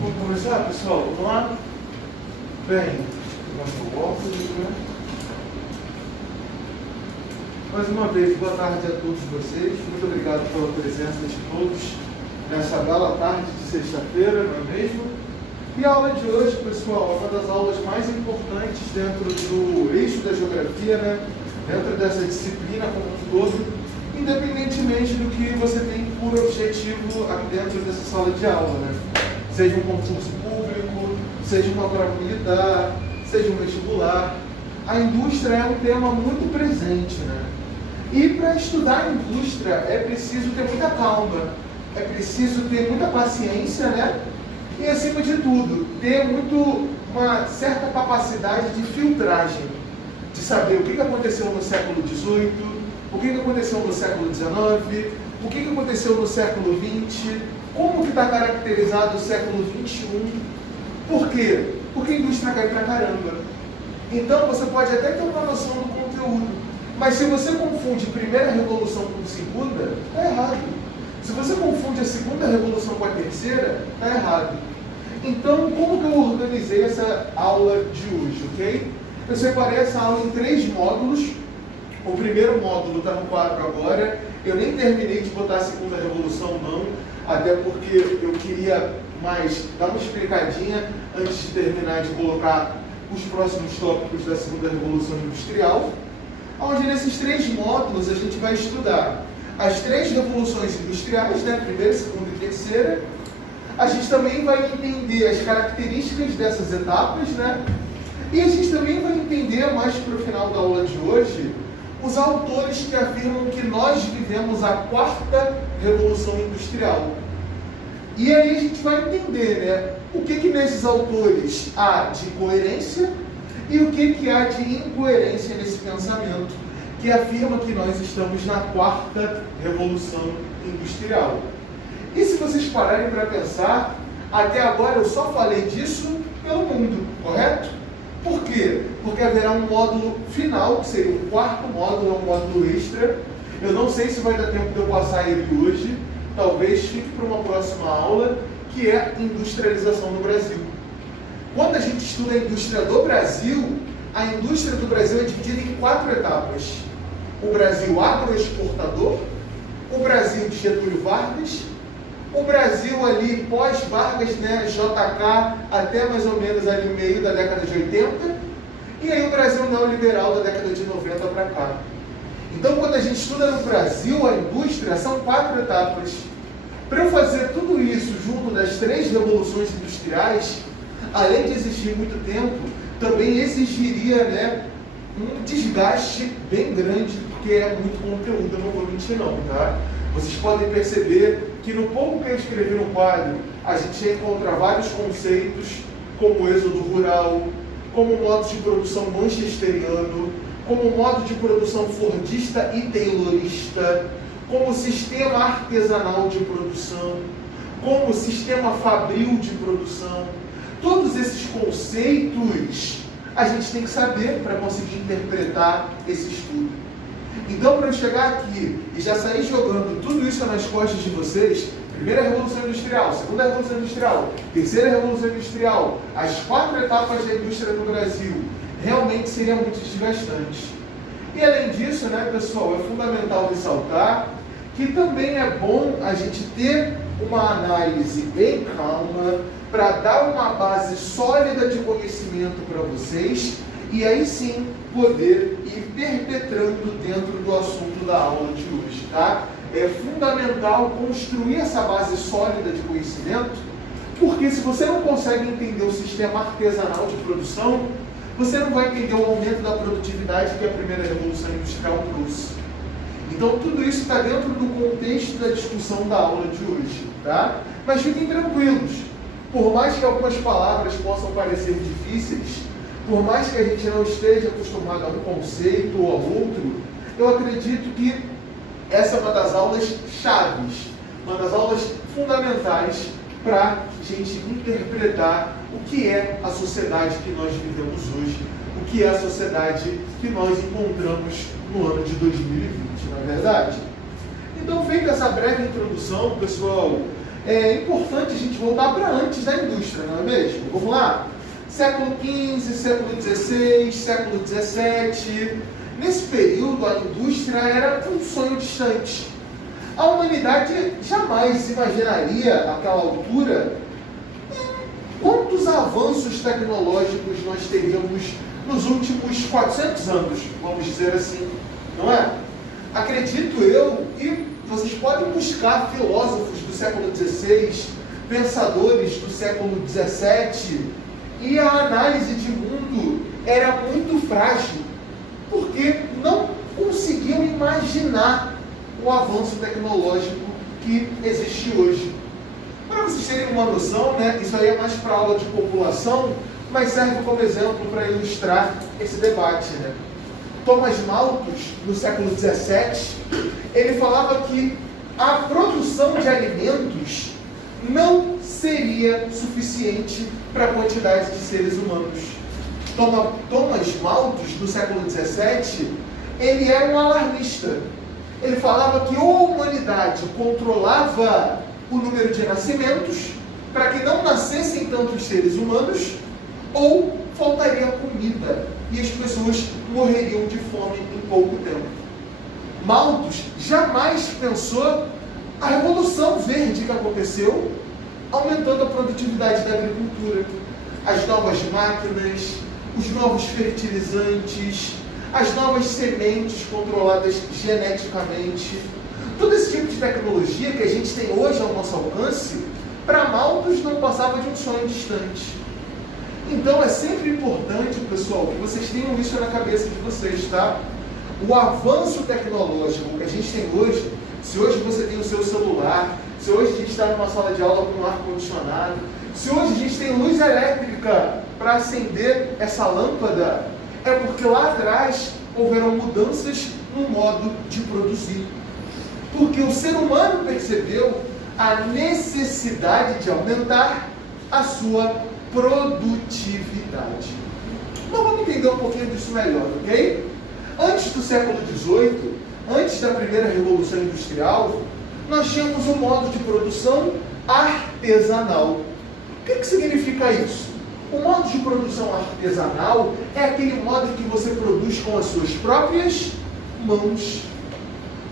Vamos começar, pessoal? Vamos lá? Bem, vou botar o óculos, né? Mais uma vez, boa tarde a todos vocês. Muito obrigado pela presença de todos nessa bela tarde de sexta-feira, não é mesmo? E a aula de hoje, pessoal, é uma das aulas mais importantes dentro do eixo da geografia, né? Dentro dessa disciplina como um todo, independentemente do que você tem por objetivo aqui dentro dessa sala de aula, né? Seja um concurso público, seja uma prova militar, seja um vestibular. A indústria é um tema muito presente, né? E para estudar a indústria é preciso ter muita calma, é preciso ter muita paciência, né? E acima de tudo, ter uma certa capacidade de filtragem, de saber o que aconteceu no século XVIII, o que aconteceu no século XIX, o que aconteceu no século XX, como que está caracterizado o século XXI. Por quê? Porque a indústria cai pra caramba. Então você pode até ter uma noção do conteúdo, mas se você confunde primeira revolução com segunda, está errado. Se você confunde a segunda revolução com a terceira, está errado. Então, como que eu organizei essa aula de hoje, ok? Eu separei essa aula em 3 módulos. O primeiro módulo está no quadro agora. Eu nem terminei de botar a segunda revolução, não, até porque eu queria mais dar uma explicadinha antes de terminar de colocar os próximos tópicos da segunda revolução industrial, onde nesses 3 módulos a gente vai estudar as 3 revoluções industriais, né? Primeira, segunda e terceira. A gente também vai entender as características dessas etapas, né? E a gente também vai entender, mais para o final da aula de hoje, os autores que afirmam que nós vivemos a 4ª Revolução Industrial. E aí a gente vai entender, né, o que nesses autores há de coerência e o que há de incoerência nesse pensamento, que afirma que nós estamos na 4ª Revolução Industrial. E se vocês pararem para pensar, até agora eu só falei disso pelo mundo, correto? Por quê? Porque haverá um módulo final, que seria o 4º módulo, um módulo extra. Eu não sei se vai dar tempo de eu passar ele hoje, talvez fique para uma próxima aula, que é industrialização no Brasil. Quando a gente estuda a indústria do Brasil, a indústria do Brasil é dividida em 4 etapas. O Brasil agroexportador, o Brasil de Getúlio Vargas, o Brasil ali pós-Vargas, né, JK, até mais ou menos ali no meio da década de 80, e aí o Brasil neoliberal da década de 90 para cá. Então, quando a gente estuda no Brasil a indústria, são 4 etapas. Para eu fazer tudo isso junto das 3 revoluções industriais, além de existir muito tempo, também exigiria, né, um desgaste bem grande, porque é muito conteúdo, eu não vou mentir não, tá? Vocês podem perceber que no pouco que eu escrevi no quadro, a gente encontra vários conceitos, como o êxodo rural, como o modo de produção manchesteriano, como o modo de produção fordista e taylorista, como o sistema artesanal de produção, como o sistema fabril de produção. Todos esses conceitos a gente tem que saber para conseguir interpretar esse estudo. Então, para eu chegar aqui e já sair jogando tudo isso nas costas de vocês, primeira Revolução Industrial, segunda Revolução Industrial, terceira Revolução Industrial, as 4 etapas da indústria no Brasil, realmente seria muito desgastante. E além disso, né, pessoal, é fundamental ressaltar que também é bom a gente ter uma análise bem calma para dar uma base sólida de conhecimento para vocês e aí sim poder ir perpetrando dentro do assunto da aula de hoje, tá? É fundamental construir essa base sólida de conhecimento, porque se você não consegue entender o sistema artesanal de produção, você não vai entender o aumento da produtividade que a primeira Revolução Industrial trouxe. Então tudo isso está dentro do contexto da discussão da aula de hoje, tá? Mas fiquem tranquilos, por mais que algumas palavras possam parecer difíceis, por mais que a gente não esteja acostumado a um conceito ou a outro, eu acredito que essa é uma das aulas chaves, uma das aulas fundamentais para a gente interpretar o que é a sociedade que nós vivemos hoje, o que é a sociedade que nós encontramos no ano de 2020, não é verdade? Então, feita essa breve introdução, pessoal, é importante a gente voltar para antes da indústria, não é mesmo? Vamos lá? Século XV, século XVI, século XVII. Nesse período, a indústria era um sonho distante. A humanidade jamais imaginaria, àquela altura, quantos avanços tecnológicos nós teríamos nos últimos 400 anos, vamos dizer assim, não é? Acredito eu, e vocês podem buscar filósofos do século XVI, pensadores do século XVII, e a análise de mundo era muito frágil, porque não conseguiam imaginar o avanço tecnológico que existe hoje. Para vocês terem uma noção, né, isso aí é mais para aula de população, mas serve como exemplo para ilustrar esse debate, né? Thomas Malthus, no século XVII, ele falava que a produção de alimentos não seria suficiente para a quantidade de seres humanos. Thomas Malthus, no século XVII, ele era um alarmista. Ele falava que ou a humanidade controlava o número de nascimentos para que não nascessem tantos seres humanos, ou faltaria comida e as pessoas morreriam de fome em pouco tempo. Malthus jamais pensou a revolução verde que aconteceu, aumentando a produtividade da agricultura, as novas máquinas, os novos fertilizantes, as novas sementes controladas geneticamente. Todo esse tipo de tecnologia que a gente tem hoje ao nosso alcance, para Malthus não passava de um sonho distante. Então é sempre importante, pessoal, que vocês tenham isso na cabeça de vocês, tá? O avanço tecnológico que a gente tem hoje, se hoje você tem o seu celular, se hoje a gente está numa sala de aula com ar-condicionado, se hoje a gente tem luz elétrica para acender essa lâmpada, é porque lá atrás houveram mudanças no modo de produzir. Porque o ser humano percebeu a necessidade de aumentar a sua produtividade. Mas vamos entender um pouquinho disso melhor, ok? Antes do século XVIII, antes da primeira Revolução Industrial, nós tínhamos um modo de produção artesanal. O que significa isso? O modo de produção artesanal é aquele modo que você produz com as suas próprias mãos.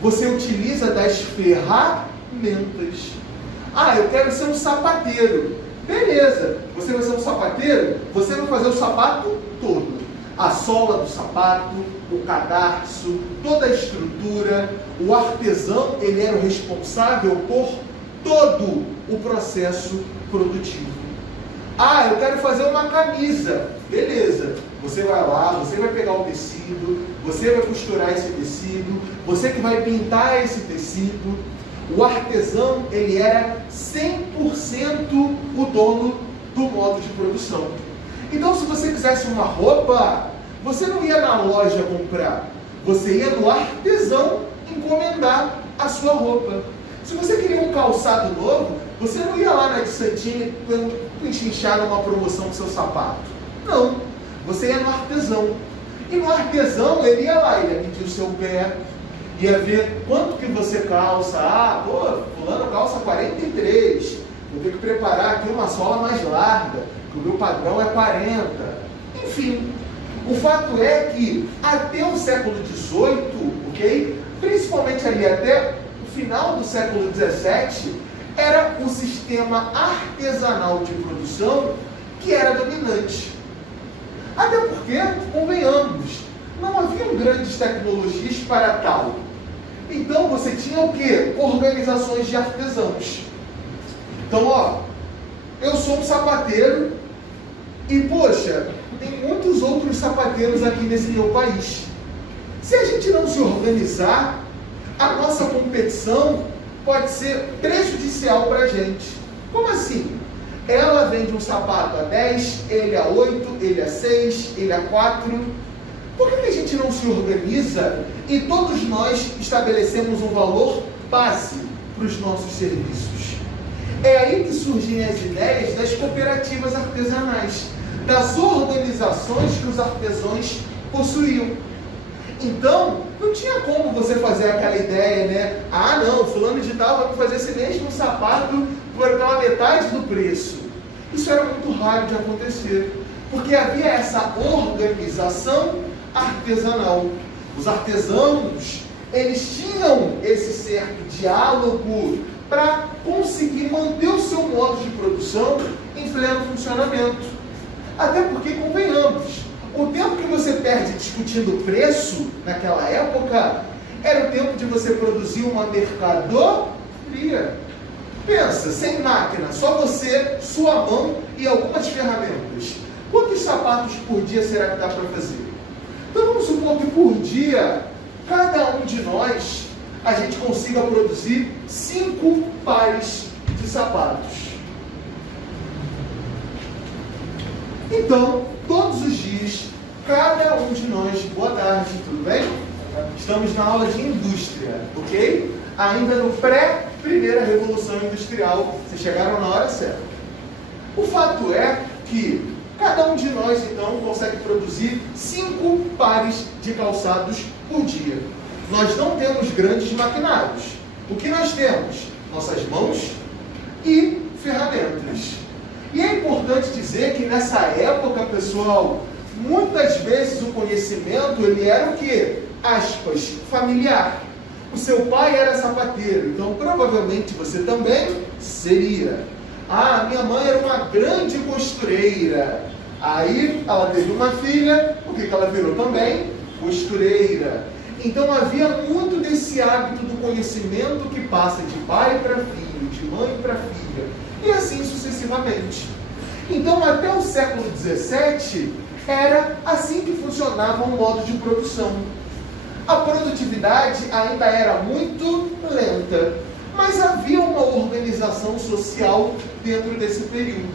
Você utiliza das ferramentas. Ah, eu quero ser um sapateiro. Beleza, você vai ser um sapateiro, você vai fazer o sapato todo. A sola do sapato, o cadarço, toda a estrutura. O artesão, ele era o responsável por todo o processo produtivo. Ah, eu quero fazer uma camisa. Beleza, você vai lá, você vai pegar o tecido, você vai costurar esse tecido, você que vai pintar esse tecido. O artesão, ele era 100% o dono do modo de produção. Então, se você quisesse uma roupa, você não ia na loja comprar, você ia no artesão encomendar a sua roupa. Se você queria um calçado novo, você não ia lá na de Santinha enchinchar uma promoção do seu sapato. Não, você ia no artesão. E no artesão, ele ia lá, ele ia medir o seu pé, ia ver quanto que você calça. Ah, pô, fulano calça 43. Vou ter que preparar aqui uma sola mais larga, que o meu padrão é 40. Enfim, o fato é que até o século XVIII, ok? Principalmente ali até o final do século XVII, era o sistema artesanal de produção que era dominante. Até porque, convenhamos, não haviam grandes tecnologias para tal. Então você tinha o quê? Organizações de artesãos. Então, ó, eu sou um sapateiro e, poxa, tem muitos outros sapateiros aqui nesse meu país. Se a gente não se organizar, a nossa competição pode ser prejudicial para a gente. Como assim? Ela vende um sapato a 10, ele a 8, ele a 6, ele a 4. Por que a gente não se organiza e todos nós estabelecemos um valor base para os nossos serviços? É aí que surgem as ideias das cooperativas artesanais, das organizações que os artesãos possuíam. Então, não tinha como você fazer aquela ideia, né? Ah, não, fulano de tal vai fazer esse mesmo sapato pela metade do preço. Isso era muito raro de acontecer, porque havia essa organização artesanal. Os artesãos, eles tinham esse certo diálogo para conseguir manter o seu modo de produção em pleno funcionamento. Até porque, convenhamos, o tempo que você perde discutindo preço naquela época era o tempo de você produzir uma mercadoria. Pensa, sem máquina, só você, sua mão e algumas ferramentas. Quantos sapatos por dia será que dá para fazer? Então vamos supor que por dia, cada um de nós, a gente consiga produzir 5 pares de sapatos. Então, todos os dias, cada um de nós, boa tarde, tudo bem? Estamos na aula de indústria, ok? Ainda no pré-primeira revolução industrial, vocês chegaram na hora certa. O fato é que cada um de nós, então, consegue produzir 5 pares de calçados por dia. Nós não temos grandes maquinários. O que nós temos? Nossas mãos e ferramentas. E é importante dizer que nessa época, pessoal, muitas vezes o conhecimento, ele era o quê? Aspas, familiar. O seu pai era sapateiro, então provavelmente você também seria. Ah, minha mãe era uma grande costureira. Aí ela teve uma filha, o que ela virou também? Costureira. Então havia muito desse hábito do conhecimento que passa de pai para filho, de mãe para filha, e assim sucessivamente. Então até o século XVII era assim que funcionava o modo de produção. A produtividade ainda era muito lenta, mas havia uma organização social dentro desse período.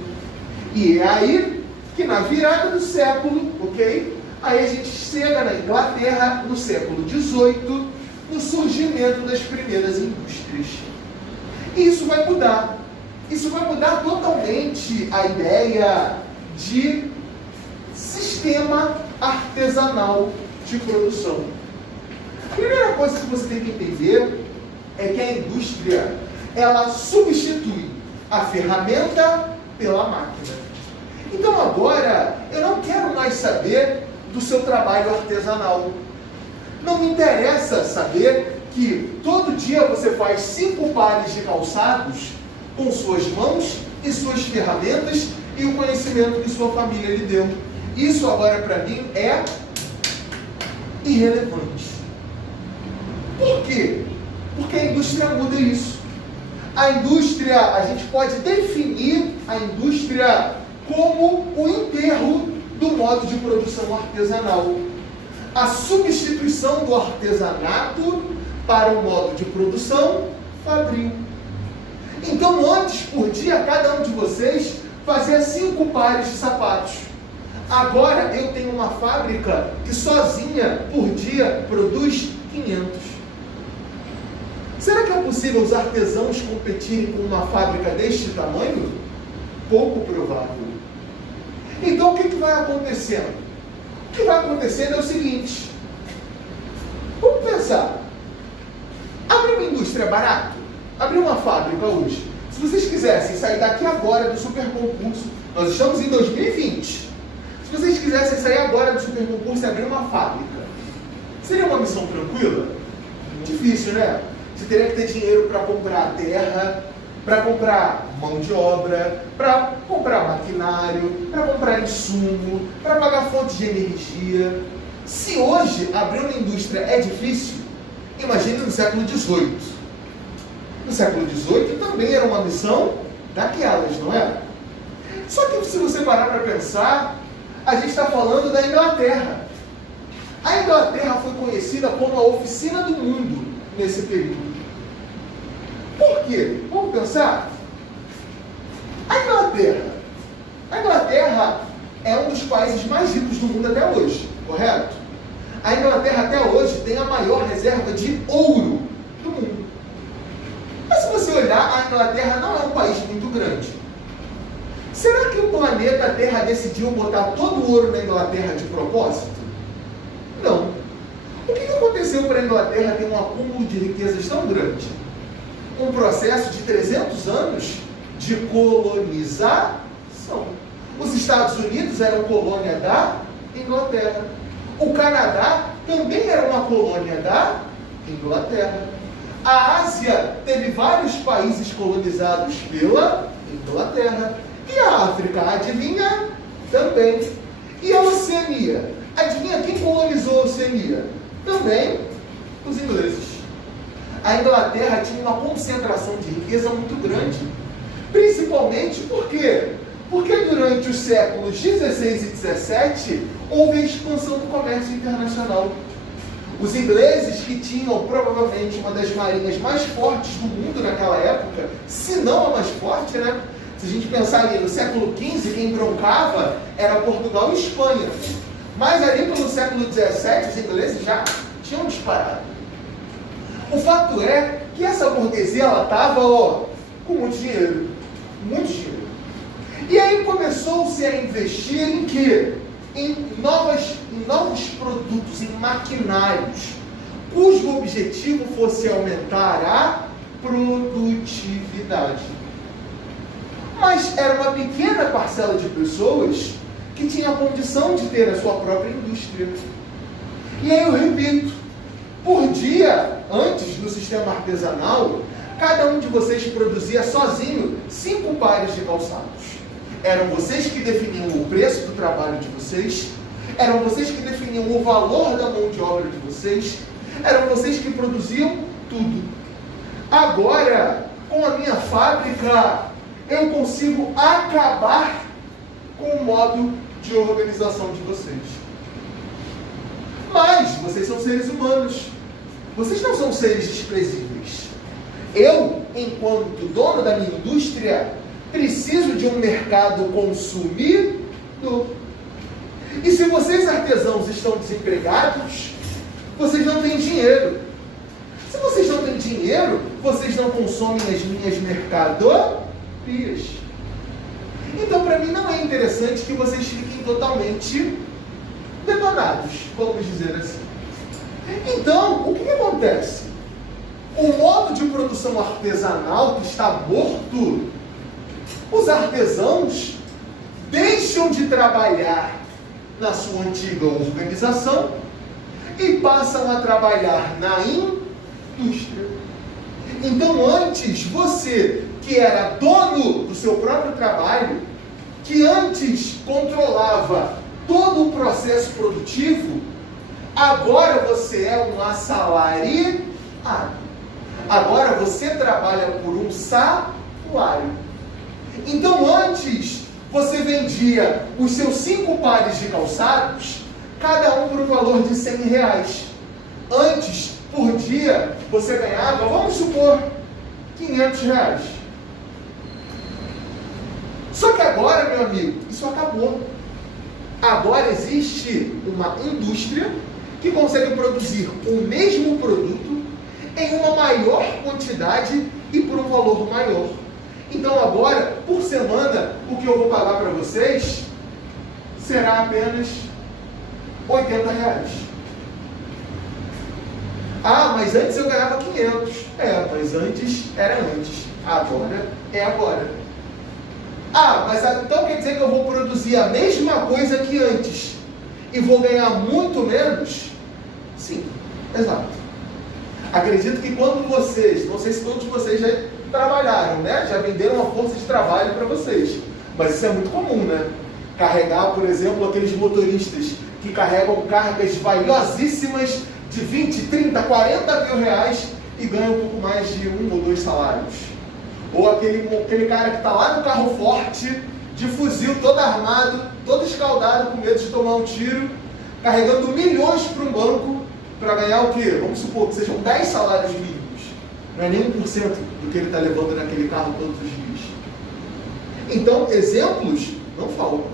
E é aí que na virada do século, ok? Aí a gente chega na Inglaterra, no século XVIII, no surgimento das primeiras indústrias. E isso vai mudar. Isso vai mudar totalmente a ideia de sistema artesanal de produção. A primeira coisa que você tem que entender é que a indústria, ela substitui a ferramenta pela máquina. Então agora, eu não quero mais saber do seu trabalho artesanal. Não me interessa saber que todo dia você faz 5 pares de calçados com suas mãos e suas ferramentas e o conhecimento que sua família lhe deu. Isso agora para mim é irrelevante. Por quê? Porque a indústria muda isso. A indústria, a gente pode definir a indústria como o enterro do modo de produção artesanal. A substituição do artesanato para o modo de produção fabril. Então, antes, por dia, cada um de vocês fazia 5 pares de sapatos. Agora, eu tenho uma fábrica que sozinha, por dia, produz 500. Será que é possível os artesãos competirem com uma fábrica deste tamanho? Pouco provável. Então, o que vai acontecendo? O que vai acontecendo é o seguinte. Vamos pensar. Abrir uma indústria barato? Abrir uma fábrica hoje? Se vocês quisessem sair daqui agora do super concurso, nós estamos em 2020. Se vocês quisessem sair agora do super concurso e abrir uma fábrica, seria uma missão tranquila? Difícil, né? Você teria que ter dinheiro para comprar terra, para comprar mão de obra, para comprar maquinário, para comprar insumo, para pagar fontes de energia. Se hoje abrir uma indústria é difícil, imagine no século XVIII. No século XVIII também era uma missão daquelas, não é? Só que se você parar para pensar, a gente está falando da Inglaterra. A Inglaterra foi conhecida como a oficina do mundo nesse período. Por quê? Vamos pensar? A Inglaterra é um dos países mais ricos do mundo até hoje, correto? A Inglaterra até hoje tem a maior reserva de ouro do mundo. Mas se você olhar, a Inglaterra não é um país muito grande. Será que o planeta Terra decidiu botar todo o ouro na Inglaterra de propósito? Não. O que aconteceu para a Inglaterra ter um acúmulo de riquezas tão grande? Um processo de 300 anos de colonização. Os Estados Unidos eram colônia da Inglaterra. O Canadá também era uma colônia da Inglaterra. A Ásia teve vários países colonizados pela Inglaterra. E a África, adivinha? Também. E a Oceania? Adivinha quem colonizou a Oceania? Também os ingleses. A Inglaterra tinha uma concentração de riqueza muito grande. Principalmente por quê? Porque durante os séculos 16 e 17 houve a expansão do comércio internacional. Os ingleses, que tinham provavelmente uma das marinhas mais fortes do mundo naquela época, se não a mais forte, né? Se a gente pensar ali no século XV, quem broncava era Portugal e Espanha. Mas ali pelo século XVII, os ingleses já tinham disparado. O fato é que essa burguesia, ela estava, com muito dinheiro. Muito dinheiro. E aí começou-se a investir em quê? Em novos produtos, em maquinários, cujo objetivo fosse aumentar a produtividade. Mas era uma pequena parcela de pessoas que tinha a condição de ter a sua própria indústria. E aí eu repito, por dia, antes do sistema artesanal, cada um de vocês produzia sozinho 5 pares de calçados. Eram vocês que definiam o preço do trabalho de vocês, eram vocês que definiam o valor da mão de obra de vocês, eram vocês que produziam tudo. Agora, com a minha fábrica, eu consigo acabar com o modo de organização de vocês. Mas vocês são seres humanos. Vocês não são seres desprezíveis. Eu, enquanto dono da minha indústria, preciso de um mercado consumidor. E se vocês artesãos estão desempregados, vocês não têm dinheiro. Se vocês não têm dinheiro, vocês não consomem as minhas mercadorias. Então, para mim, não é interessante que vocês fiquem totalmente detonados, vamos dizer assim. Então, o que acontece? O modo de produção artesanal que está morto, os artesãos deixam de trabalhar na sua antiga organização e passam a trabalhar na indústria. Então, antes, você que era dono do seu próprio trabalho, que antes controlava todo o processo produtivo, agora você é um assalariado. Agora você trabalha por um salário. Então, antes, você vendia os seus 5 pares de calçados, cada um por um valor de R$100. Antes, por dia, você ganhava, vamos supor, R$500. Só que agora, meu amigo, isso acabou. Agora existe uma indústria que consegue produzir o mesmo produto em uma maior quantidade e por um valor maior. Então agora, por semana, o que eu vou pagar para vocês será apenas R$80. Ah, mas antes eu ganhava 500. Mas antes era antes. Agora é agora. Ah, mas então quer dizer que eu vou produzir a mesma coisa que antes e vou ganhar muito menos? Sim, exato. Acredito que quando vocês, não sei se todos vocês já trabalharam, né? Já venderam uma força de trabalho para vocês. Mas isso é muito comum, né? Carregar, por exemplo, aqueles motoristas que carregam cargas valiosíssimas de 20, 30, 40 mil reais e ganham um pouco mais de 1 ou 2 salários. Ou aquele cara que está lá no carro forte, de fuzil, todo armado, todo escaldado, com medo de tomar um tiro, carregando milhões para um banco para ganhar o quê? Vamos supor que sejam 10 salários mínimos. Não é nem 1% do que ele está levando naquele carro todos os dias. Então, exemplos não faltam.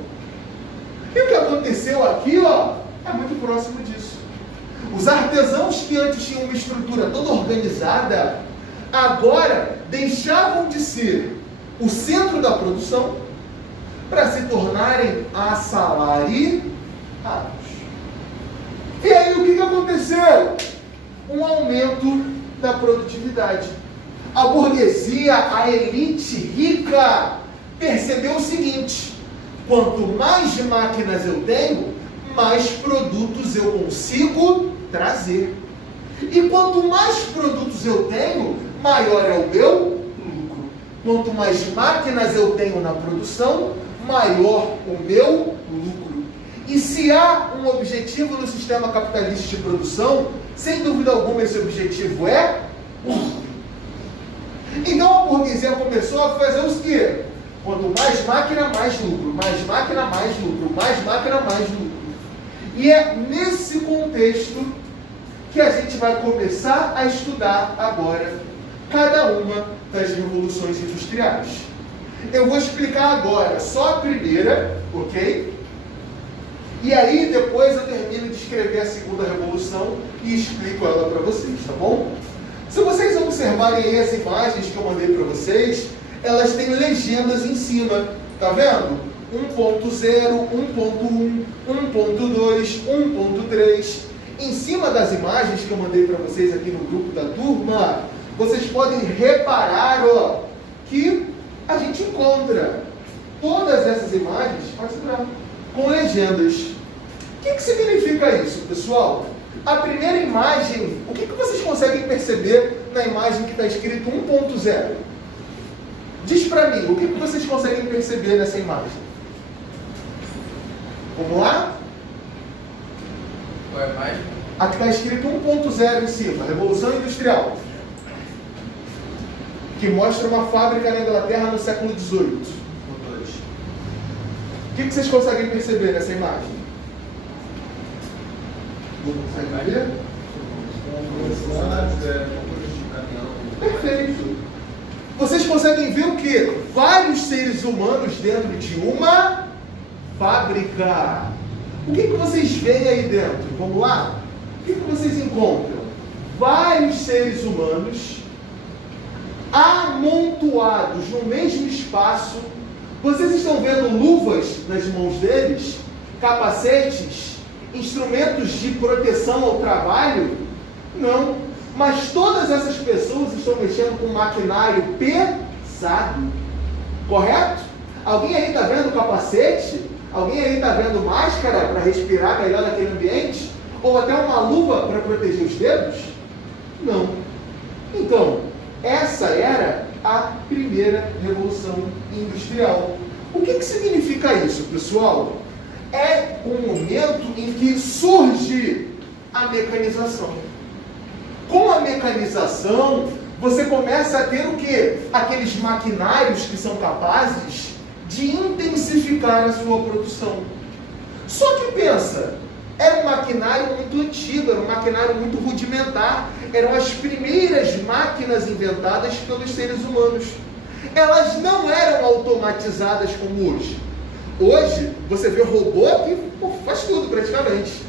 E o que aconteceu aqui, é muito próximo disso. Os artesãos que antes tinham uma estrutura toda organizada, agora deixavam de ser o centro da produção para se tornarem assalariados. E aí o que aconteceu? Um aumento da produtividade. A burguesia, a elite rica, percebeu o seguinte: quanto mais máquinas eu tenho, mais produtos eu consigo trazer. E quanto mais produtos eu tenho, maior é o meu lucro. Quanto mais máquinas eu tenho na produção, maior o meu lucro. E se há um objetivo no sistema capitalista de produção, sem dúvida alguma esse objetivo é o lucro. Então a burguesia começou a fazer o quê? Quanto mais máquina, mais lucro. Mais máquina, mais lucro. Mais máquina, mais lucro. E é nesse contexto que a gente vai começar a estudar agora cada uma das revoluções industriais. Eu vou explicar agora só a primeira, ok? E aí depois eu termino de escrever a segunda revolução e explico ela para vocês, tá bom? Se vocês observarem aí as imagens que eu mandei para vocês, elas têm legendas em cima, tá vendo? 1.0, 1.1, 1.2, 1.3. Em cima das imagens que eu mandei para vocês aqui no grupo da turma, vocês podem reparar, ó, que a gente encontra todas essas imagens, pode segurar, com legendas. O que significa isso, pessoal? A primeira imagem, o que vocês conseguem perceber na imagem que está escrito 1.0? Diz para mim, o que vocês conseguem perceber nessa imagem? Vamos lá? Qual é a imagem? Aqui está escrito 1.0 em cima, Revolução Industrial, que mostra uma fábrica na Inglaterra no século XVIII. O que vocês conseguem perceber nessa imagem? Consegue ver? Perfeito. Vocês conseguem ver o quê? Vários seres humanos dentro de uma fábrica. O que vocês veem aí dentro? Vamos lá? O que vocês encontram? Vários seres humanos amontoados no mesmo espaço. Vocês estão vendo luvas nas mãos deles? Capacetes? Instrumentos de proteção ao trabalho? Não. Mas todas essas pessoas estão mexendo com maquinário pesado. Correto? Alguém aí está vendo capacete? Alguém aí está vendo máscara para respirar melhor naquele ambiente? Ou até uma luva para proteger os dedos? Não. Então, essa era a primeira revolução industrial. O que significa isso, pessoal? É um momento em que surge a mecanização. Com a mecanização, você começa a ter o quê? Aqueles maquinários que são capazes de intensificar a sua produção. Só que pensa, era um maquinário muito antigo, era um maquinário muito rudimentar, eram as primeiras máquinas inventadas pelos seres humanos. Elas não eram automatizadas como hoje. Hoje, você vê robô que faz tudo praticamente.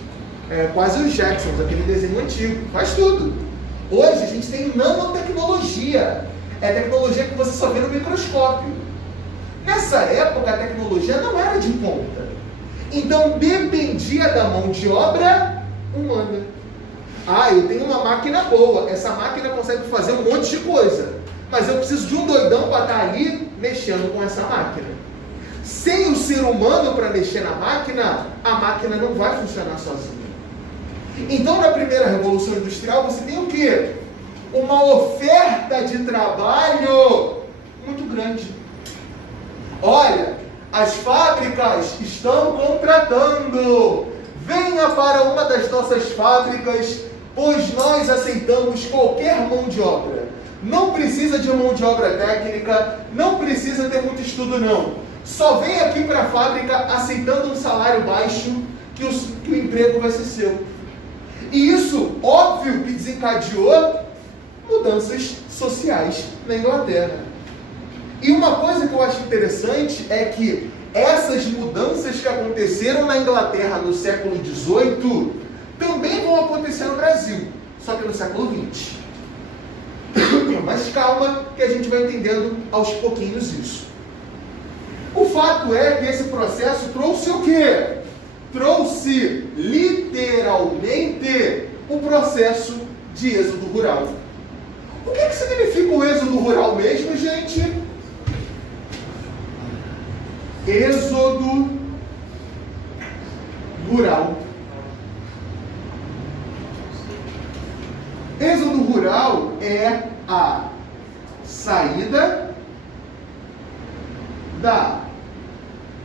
É quase os Jacksons, aquele desenho antigo, faz tudo. Hoje a gente tem nanotecnologia. É tecnologia que você só vê no microscópio. Nessa época a tecnologia não era de ponta. Então dependia da mão de obra humana. Ah, eu tenho uma máquina boa. Essa máquina consegue fazer um monte de coisa. Mas eu preciso de um doidão para estar ali mexendo com essa máquina. Sem o ser humano para mexer na máquina, a máquina não vai funcionar sozinha. Então, na primeira revolução industrial, você tem o quê? Uma oferta de trabalho muito grande. Olha, as fábricas estão contratando. Venha para uma das nossas fábricas, pois nós aceitamos qualquer mão de obra. Não precisa de mão de obra técnica, não precisa ter muito estudo não. Só vem aqui para a fábrica aceitando um salário baixo que o emprego vai ser seu. E isso, óbvio, que desencadeou mudanças sociais na Inglaterra. E uma coisa que eu acho interessante é que essas mudanças que aconteceram na Inglaterra no século XVIII também vão acontecer no Brasil, só que no século XX. Mas calma que a gente vai entendendo aos pouquinhos isso. O fato é que esse processo trouxe o quê? Trouxe literalmente o processo de êxodo rural. O que significa o êxodo rural mesmo, gente? Êxodo rural. Êxodo rural é a saída da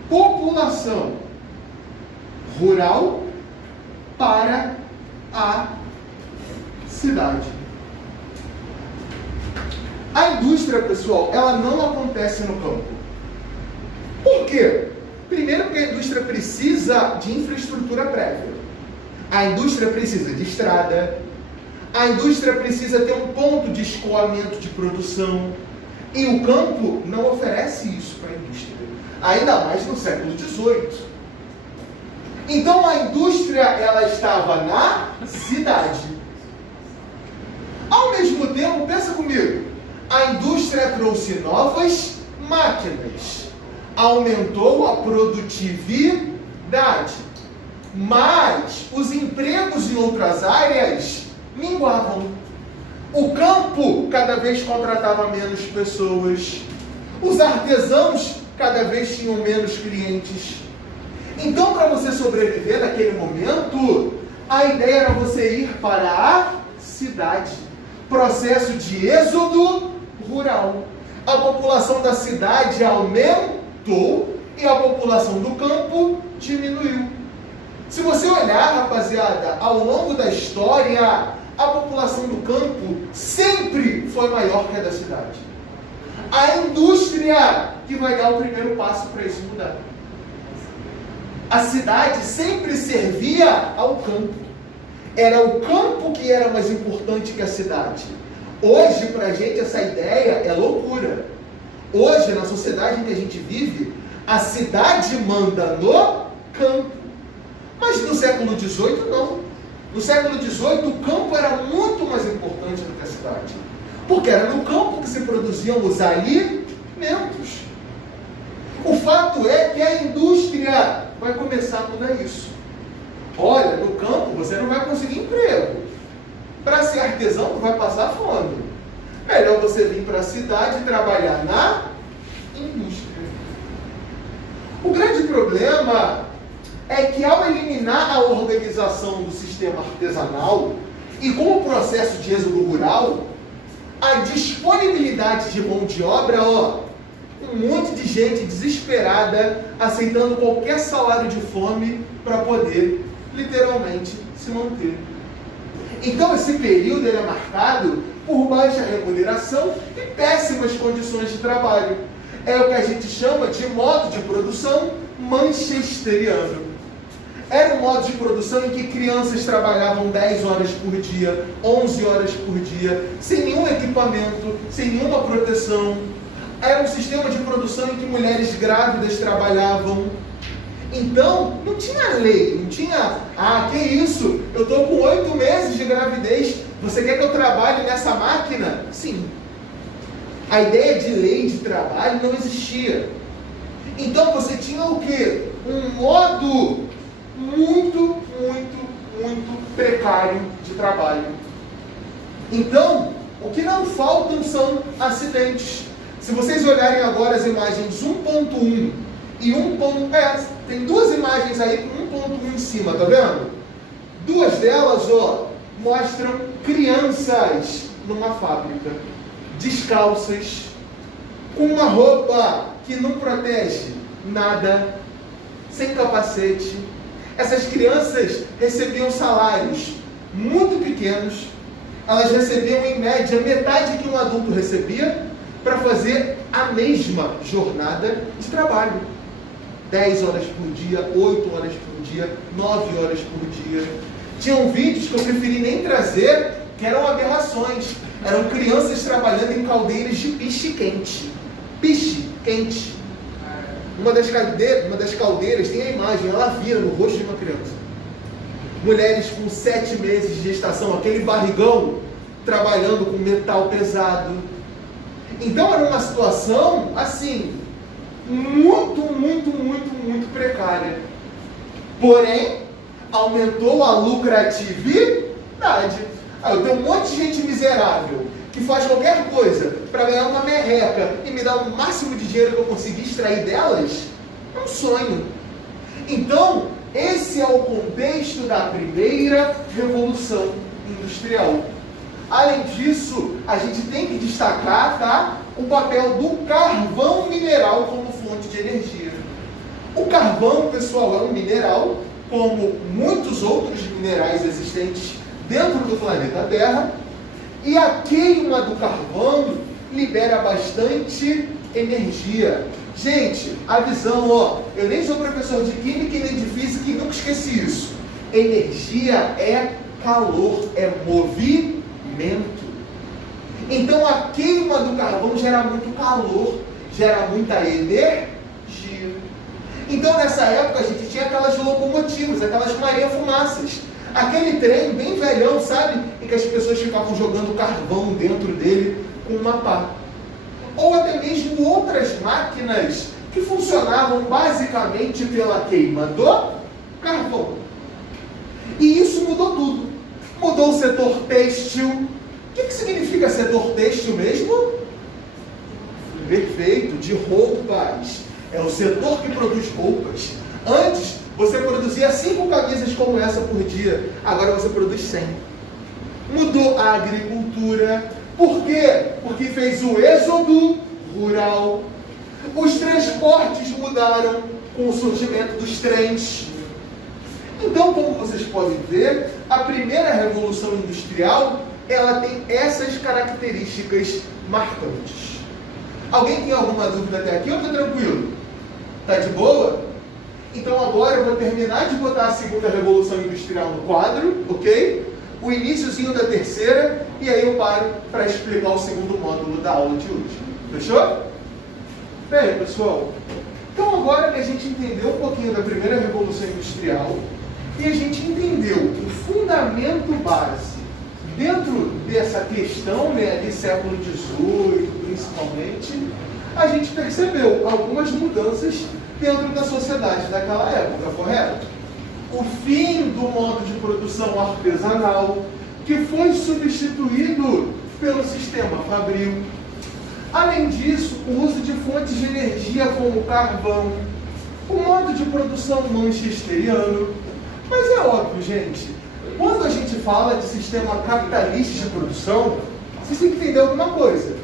população rural para a cidade. A indústria, pessoal, ela não acontece no campo. Por quê? Primeiro porque a indústria precisa de infraestrutura prévia. A indústria precisa de estrada. A indústria precisa ter um ponto de escoamento de produção. E o campo não oferece isso para a indústria. Ainda mais no século XVIII. Então a indústria, ela estava na cidade. Ao mesmo tempo, pensa comigo, a indústria trouxe novas máquinas, aumentou a produtividade, mas os empregos em outras áreas minguavam. O campo cada vez contratava menos pessoas, os artesãos cada vez tinham menos clientes. Então, para você sobreviver naquele momento, a ideia era você ir para a cidade. Processo de êxodo rural. A população da cidade aumentou e a população do campo diminuiu. Se você olhar, rapaziada, ao longo da história, a população do campo sempre foi maior que a da cidade. A indústria que vai dar o primeiro passo para isso mudar. A cidade sempre servia ao campo. Era o campo que era mais importante que a cidade. Hoje, para a gente, essa ideia é loucura. Hoje, na sociedade em que a gente vive, a cidade manda no campo. Mas no século XVIII, não. No século XVIII, o campo era muito mais importante do que a cidade. Porque era no campo que se produziam os alimentos. O fato é que a indústria vai começar a mudar isso. Olha, no campo você não vai conseguir emprego. Para ser artesão, tu vai passar fome. Melhor você vir para a cidade e trabalhar na indústria. O grande problema é que ao eliminar a organização do sistema artesanal e com o processo de êxodo rural, a disponibilidade de mão de obra, um monte de gente desesperada aceitando qualquer salário de fome para poder literalmente se manter. Então esse período ele é marcado por baixa remuneração e péssimas condições de trabalho. É o que a gente chama de modo de produção manchesteriano. Era um modo de produção em que crianças trabalhavam 10 horas por dia, 11 horas por dia, sem nenhum equipamento, sem nenhuma proteção. Era um sistema de produção em que mulheres grávidas trabalhavam. Então, não tinha lei, não tinha, que isso? Eu estou com 8 meses de gravidez, você quer que eu trabalhe nessa máquina? Sim. A ideia de lei de trabalho não existia. Então, você tinha o quê? Um modo muito precário de trabalho. Então, o que não faltam são acidentes. Se vocês olharem agora as imagens 1.1 e 1.1, tem duas imagens aí com 1.1 em cima, tá vendo? Duas delas, mostram crianças numa fábrica, descalças, com uma roupa que não protege nada, sem capacete. Essas crianças recebiam salários muito pequenos, elas recebiam em média metade que um adulto recebia para fazer a mesma jornada de trabalho. 10 horas por dia, 8 horas por dia, 9 horas por dia. Tinham vídeos que eu preferi nem trazer, que eram aberrações. Eram crianças trabalhando em caldeiras de piche quente. Piche quente. Uma das caldeiras tem a imagem, ela vira no rosto de uma criança. Mulheres com 7 meses de gestação, aquele barrigão, trabalhando com metal pesado. Então era uma situação, assim, muito precária. Porém, aumentou a lucratividade. Eu tenho um monte de gente miserável que faz qualquer coisa para ganhar uma merreca e me dar o máximo de dinheiro que eu conseguir extrair delas, é um sonho. Então, esse é o contexto da primeira revolução industrial. Além disso, a gente tem que destacar, tá, o papel do carvão mineral como fonte de energia. O carvão, pessoal, é um mineral, como muitos outros minerais existentes dentro do planeta Terra, e a queima do carvão libera bastante energia. Gente, a visão, ó, eu nem sou professor de química e nem de física e nunca esqueci isso. Energia é calor, é movimento. Então a queima do carvão gera muito calor, gera muita energia. Então nessa época a gente tinha aquelas locomotivas, aquelas Maria-Fumaças, aquele trem bem velhão, sabe? Em que as pessoas ficavam jogando carvão dentro dele com uma pá. Ou até mesmo outras máquinas que funcionavam basicamente pela queima do carvão. E isso mudou tudo. Mudou o setor têxtil. O que significa setor têxtil mesmo? Perfeito, de roupas. É o setor que produz roupas. Antes, você produzia 5 camisas como essa por dia. Agora você produz 100. Mudou a agricultura. Por quê? Porque fez o êxodo rural. Os transportes mudaram com o surgimento dos trens. Então, como vocês podem ver, a primeira revolução industrial, ela tem essas características marcantes. Alguém tem alguma dúvida até aqui ou está tranquilo? Está de boa? Então agora eu vou terminar de botar a segunda revolução industrial no quadro, ok? O iniciozinho da terceira, e aí eu paro para explicar o segundo módulo da aula de hoje. Fechou? Bem, pessoal, então agora que a gente entendeu um pouquinho da primeira revolução industrial, e a gente entendeu o fundamento base dentro dessa questão, né, de século XVIII, principalmente, a gente percebeu algumas mudanças dentro da sociedade daquela época, correto? O fim do modo de produção artesanal, que foi substituído pelo sistema fabril. Além disso, o uso de fontes de energia como carvão, o modo de produção manchesteriano. Mas é óbvio, gente, quando a gente fala de sistema capitalista de produção, vocês têm que entender alguma coisa.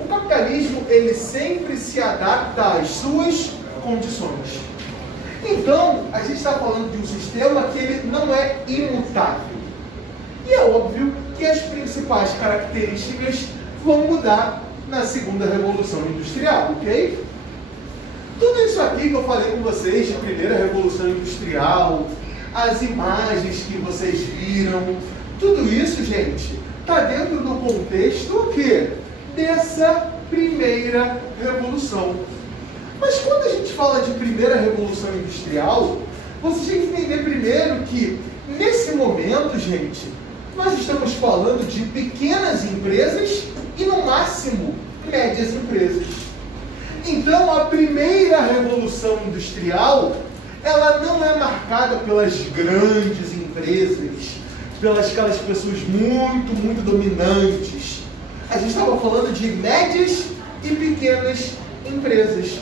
O capitalismo, ele sempre se adapta às suas condições. Então, a gente está falando de um sistema que ele não é imutável. E é óbvio que as principais características vão mudar na segunda revolução industrial, ok? Tudo isso aqui que eu falei com vocês de primeira revolução industrial, as imagens que vocês viram, tudo isso, gente, está dentro do contexto o quê? Dessa primeira revolução. Mas quando a gente fala de primeira revolução industrial, vocês têm que entender primeiro que, nesse momento, gente, nós estamos falando de pequenas empresas e, no máximo, médias empresas. Então, a primeira revolução industrial, ela não é marcada pelas grandes empresas, pelas aquelas pessoas muito dominantes. A gente estava falando de médias e pequenas empresas,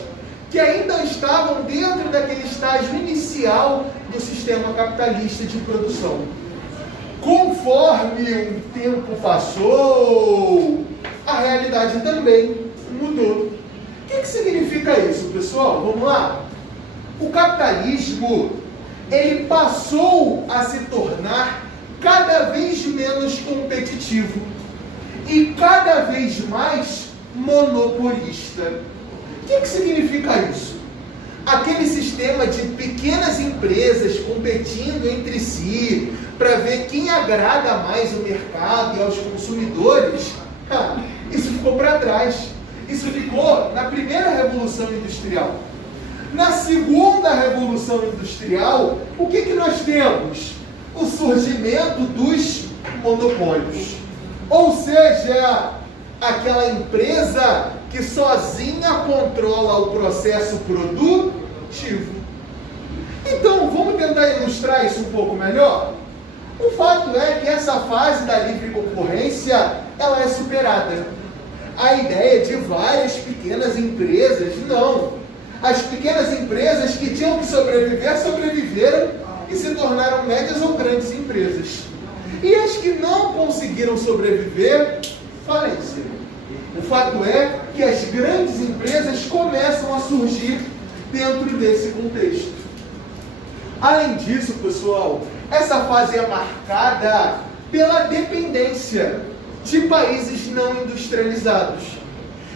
que ainda estavam dentro daquele estágio inicial do sistema capitalista de produção. Conforme o tempo passou, a realidade também mudou. O que significa isso, pessoal? Vamos lá? O capitalismo, ele passou a se tornar cada vez menos competitivo e cada vez mais monopolista. O que significa isso? Aquele sistema de pequenas empresas competindo entre si para ver quem agrada mais o mercado e aos consumidores, isso ficou para trás. Isso ficou na primeira revolução industrial. Na segunda revolução industrial, o que nós temos? O surgimento dos monopólios. Ou seja, aquela empresa que sozinha controla o processo produtivo. Então, vamos tentar ilustrar isso um pouco melhor? O fato é que essa fase da livre concorrência, ela é superada. A ideia de várias pequenas empresas, não. As pequenas empresas que tinham que sobreviver, sobreviveram e se tornaram médias ou grandes empresas. E as que não conseguiram sobreviver, faleceram. O fato é que as grandes empresas começam a surgir dentro desse contexto. Além disso, pessoal, essa fase é marcada pela dependência de países não industrializados.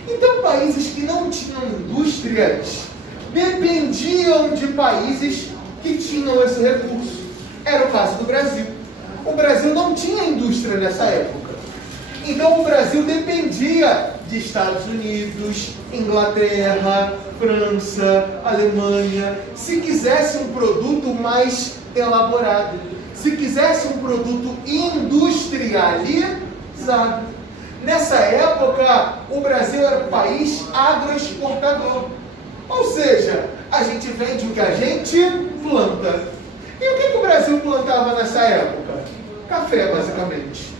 Então, países que não tinham indústrias dependiam de países que tinham esse recurso. Era o caso do Brasil. O Brasil não tinha indústria nessa época. Então, o Brasil dependia de Estados Unidos, Inglaterra, França, Alemanha. Se quisesse um produto mais elaborado, se quisesse um produto industrializado. Nessa época, o Brasil era um país agroexportador. Ou seja, a gente vende o que a gente planta. E o que o Brasil plantava nessa época? Café, basicamente.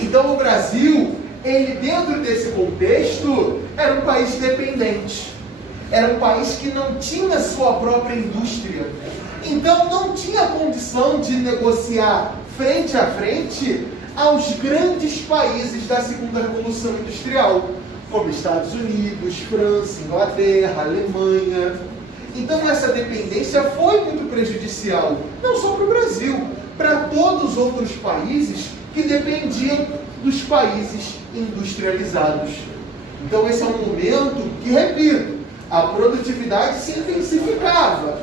Então, o Brasil, ele dentro desse contexto, era um país dependente. Era um país que não tinha sua própria indústria. Então, não tinha condição de negociar frente a frente aos grandes países da segunda revolução industrial, como Estados Unidos, França, Inglaterra, Alemanha. Então, essa dependência foi muito prejudicial, não só para o Brasil, para todos os outros países que dependiam dos países industrializados. Então, esse é um momento que, repito, a produtividade se intensificava,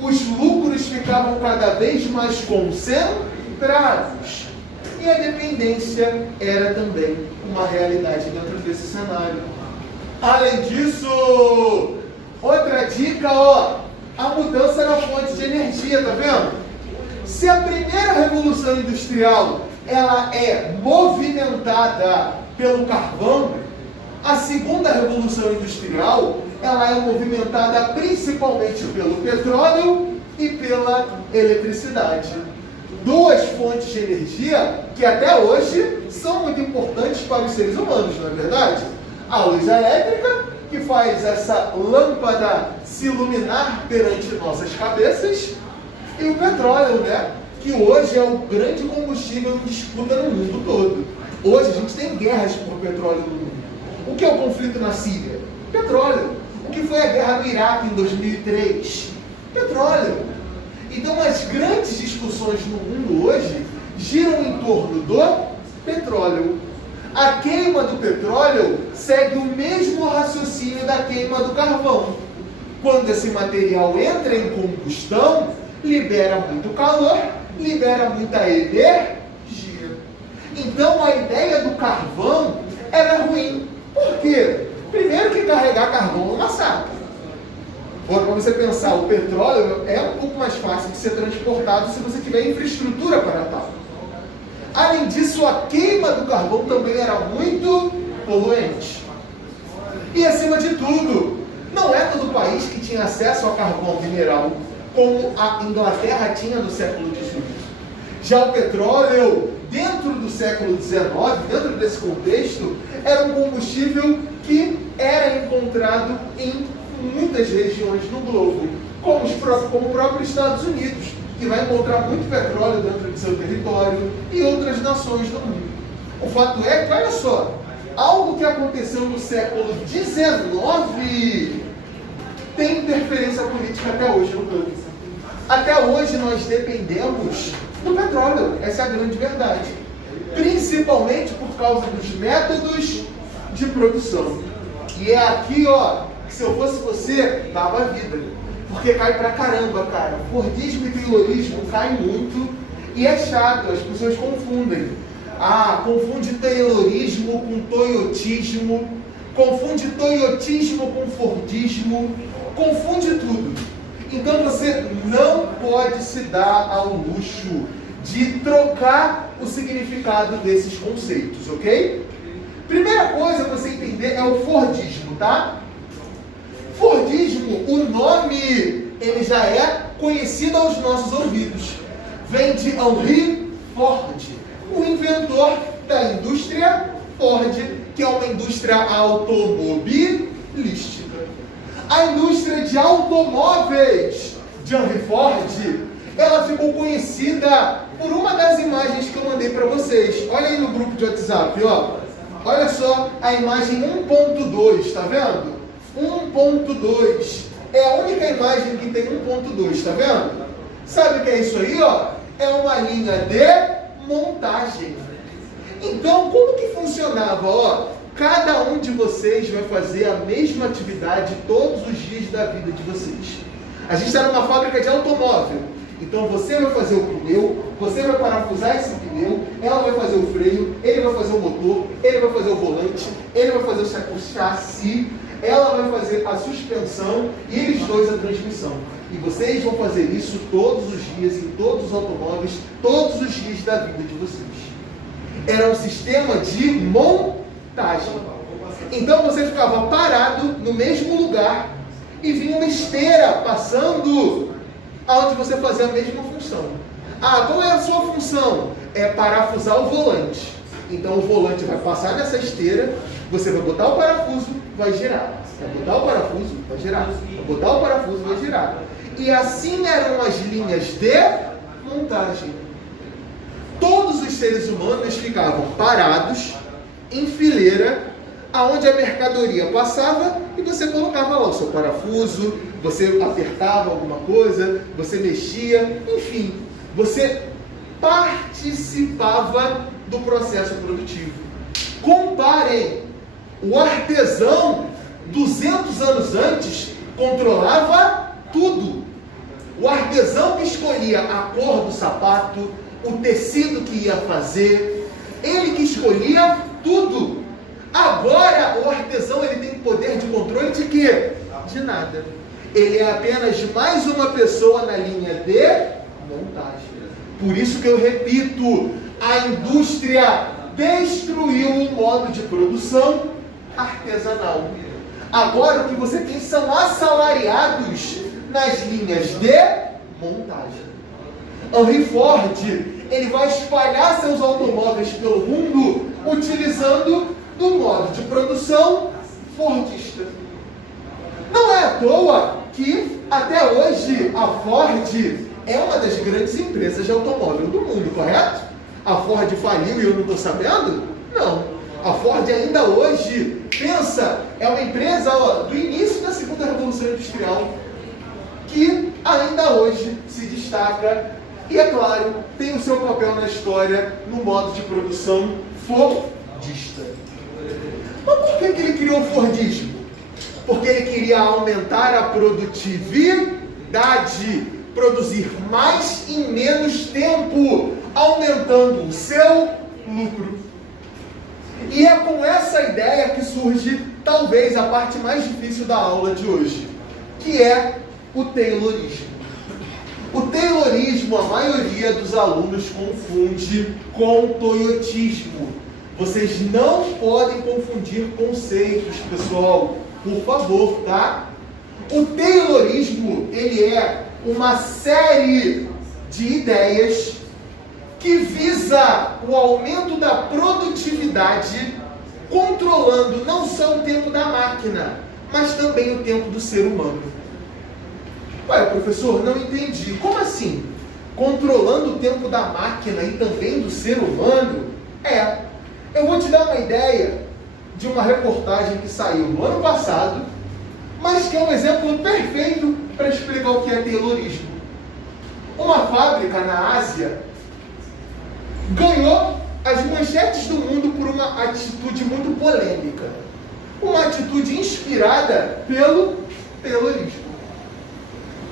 os lucros ficavam cada vez mais concentrados e a dependência era também uma realidade dentro desse cenário. Além disso, outra dica, a mudança na fonte de energia, tá vendo? Se a primeira revolução industrial ela é movimentada pelo carvão, a segunda revolução industrial ela é movimentada principalmente pelo petróleo e pela eletricidade. Duas fontes de energia que até hoje são muito importantes para os seres humanos, não é verdade? A luz elétrica, que faz essa lâmpada se iluminar perante nossas cabeças, e o petróleo, né? Que hoje é o grande combustível em disputa no mundo todo. Hoje a gente tem guerras por petróleo no mundo. O que é o conflito na Síria? Petróleo. O que foi a guerra no Iraque em 2003? Petróleo. Então as grandes discussões no mundo hoje giram em torno do petróleo. A queima do petróleo segue o mesmo raciocínio da queima do carvão. Quando esse material entra em combustão, libera muito calor, libera muita energia. Então a ideia do carvão era ruim. Por quê? Primeiro que carregar carvão é uma saca. Para você pensar, o petróleo é um pouco mais fácil de ser transportado se você tiver infraestrutura para tal. Além disso, a queima do carvão também era muito poluente. E acima de tudo, não é todo país que tinha acesso a carvão mineral, como a Inglaterra tinha no século XVIII. Já o petróleo, dentro do século XIX, dentro desse contexto, era um combustível que era encontrado em muitas regiões no globo, como o próprio Estados Unidos, que vai encontrar muito petróleo dentro de seu território, e outras nações do mundo. O fato é que, olha só, algo que aconteceu no século XIX tem interferência política até hoje no mundo. Até hoje nós dependemos do petróleo, essa é a grande verdade. Principalmente por causa dos métodos de produção. E é aqui, que se eu fosse você, dava vida. Porque cai pra caramba, cara. Fordismo e taylorismo cai muito e é chato, as pessoas confundem. Confunde taylorismo com toyotismo, confunde toyotismo com fordismo, confunde tudo. Então você não pode se dar ao luxo de trocar o significado desses conceitos, ok? Primeira coisa a você entender é o Fordismo, tá? Fordismo, o nome, ele já é conhecido aos nossos ouvidos. Vem de Henry Ford, o inventor da indústria Ford, que é uma indústria automobilística. A indústria de automóveis de Henry Ford, ela ficou conhecida por uma das imagens que eu mandei para vocês. Olha aí no grupo de WhatsApp, ó. Olha só a imagem 1.2, tá vendo? 1.2. É a única imagem que tem 1.2, tá vendo? Sabe o que é isso aí, ó? É uma linha de montagem. Então, como que funcionava, ó? Cada um de vocês vai fazer a mesma atividade todos os dias da vida de vocês. A gente está numa fábrica de automóvel. Então você vai fazer o pneu, você vai parafusar esse pneu, ela vai fazer o freio, ele vai fazer o motor, ele vai fazer o volante, ele vai fazer o chassi, ela vai fazer a suspensão e eles dois a transmissão. E vocês vão fazer isso todos os dias, em todos os automóveis, todos os dias da vida de vocês. Era um sistema de montagem. Então você ficava parado no mesmo lugar e vinha uma esteira passando aonde você fazia a mesma função. Ah, qual é a sua função? É parafusar o volante. Então o volante vai passar nessa esteira, você vai botar o parafuso, vai girar. Vai botar o parafuso, vai girar. Vai botar o parafuso, vai girar. E assim eram as linhas de montagem. Todos os seres humanos ficavam parados, em fileira, aonde a mercadoria passava e você colocava lá o seu parafuso, você apertava alguma coisa, você mexia, enfim, você participava do processo produtivo. Comparem, o artesão, 200 anos antes, controlava tudo. O artesão que escolhia a cor do sapato, o tecido que ia fazer, ele que escolhia tudo. Agora, o artesão ele tem poder de controle de quê? De nada. Ele é apenas mais uma pessoa na linha de montagem. Por isso que eu repito, a indústria destruiu o modo de produção artesanal. Agora o que você tem são assalariados nas linhas de montagem. Henry Ford, ele vai espalhar seus automóveis pelo mundo utilizando do modo de produção fordista. Não é à toa que até hoje a Ford é uma das grandes empresas de automóvel do mundo, correto? A Ford faliu e eu não estou sabendo? Não. A Ford ainda hoje, pensa, é uma empresa do início da segunda revolução industrial que ainda hoje se destaca e, é claro, tem o seu papel na história no modo de produção fordista. Mas por que ele criou o Fordismo? Porque ele queria aumentar a produtividade, produzir mais em menos tempo, aumentando o seu lucro. E é com essa ideia que surge, talvez, a parte mais difícil da aula de hoje, que é o Taylorismo. O Taylorismo, a maioria dos alunos confunde com toyotismo. Vocês não podem confundir conceitos, pessoal, por favor, tá? O Taylorismo, ele é uma série de ideias que visa o aumento da produtividade, controlando não só o tempo da máquina, mas também o tempo do ser humano. Ué, professor, não entendi. Como assim? Controlando o tempo da máquina e também do ser humano? Eu vou te dar uma ideia de uma reportagem que saiu no ano passado, mas que é um exemplo perfeito para explicar o que é Taylorismo. Uma fábrica na Ásia ganhou as manchetes do mundo por uma atitude muito polêmica. Uma atitude inspirada pelo Taylorismo.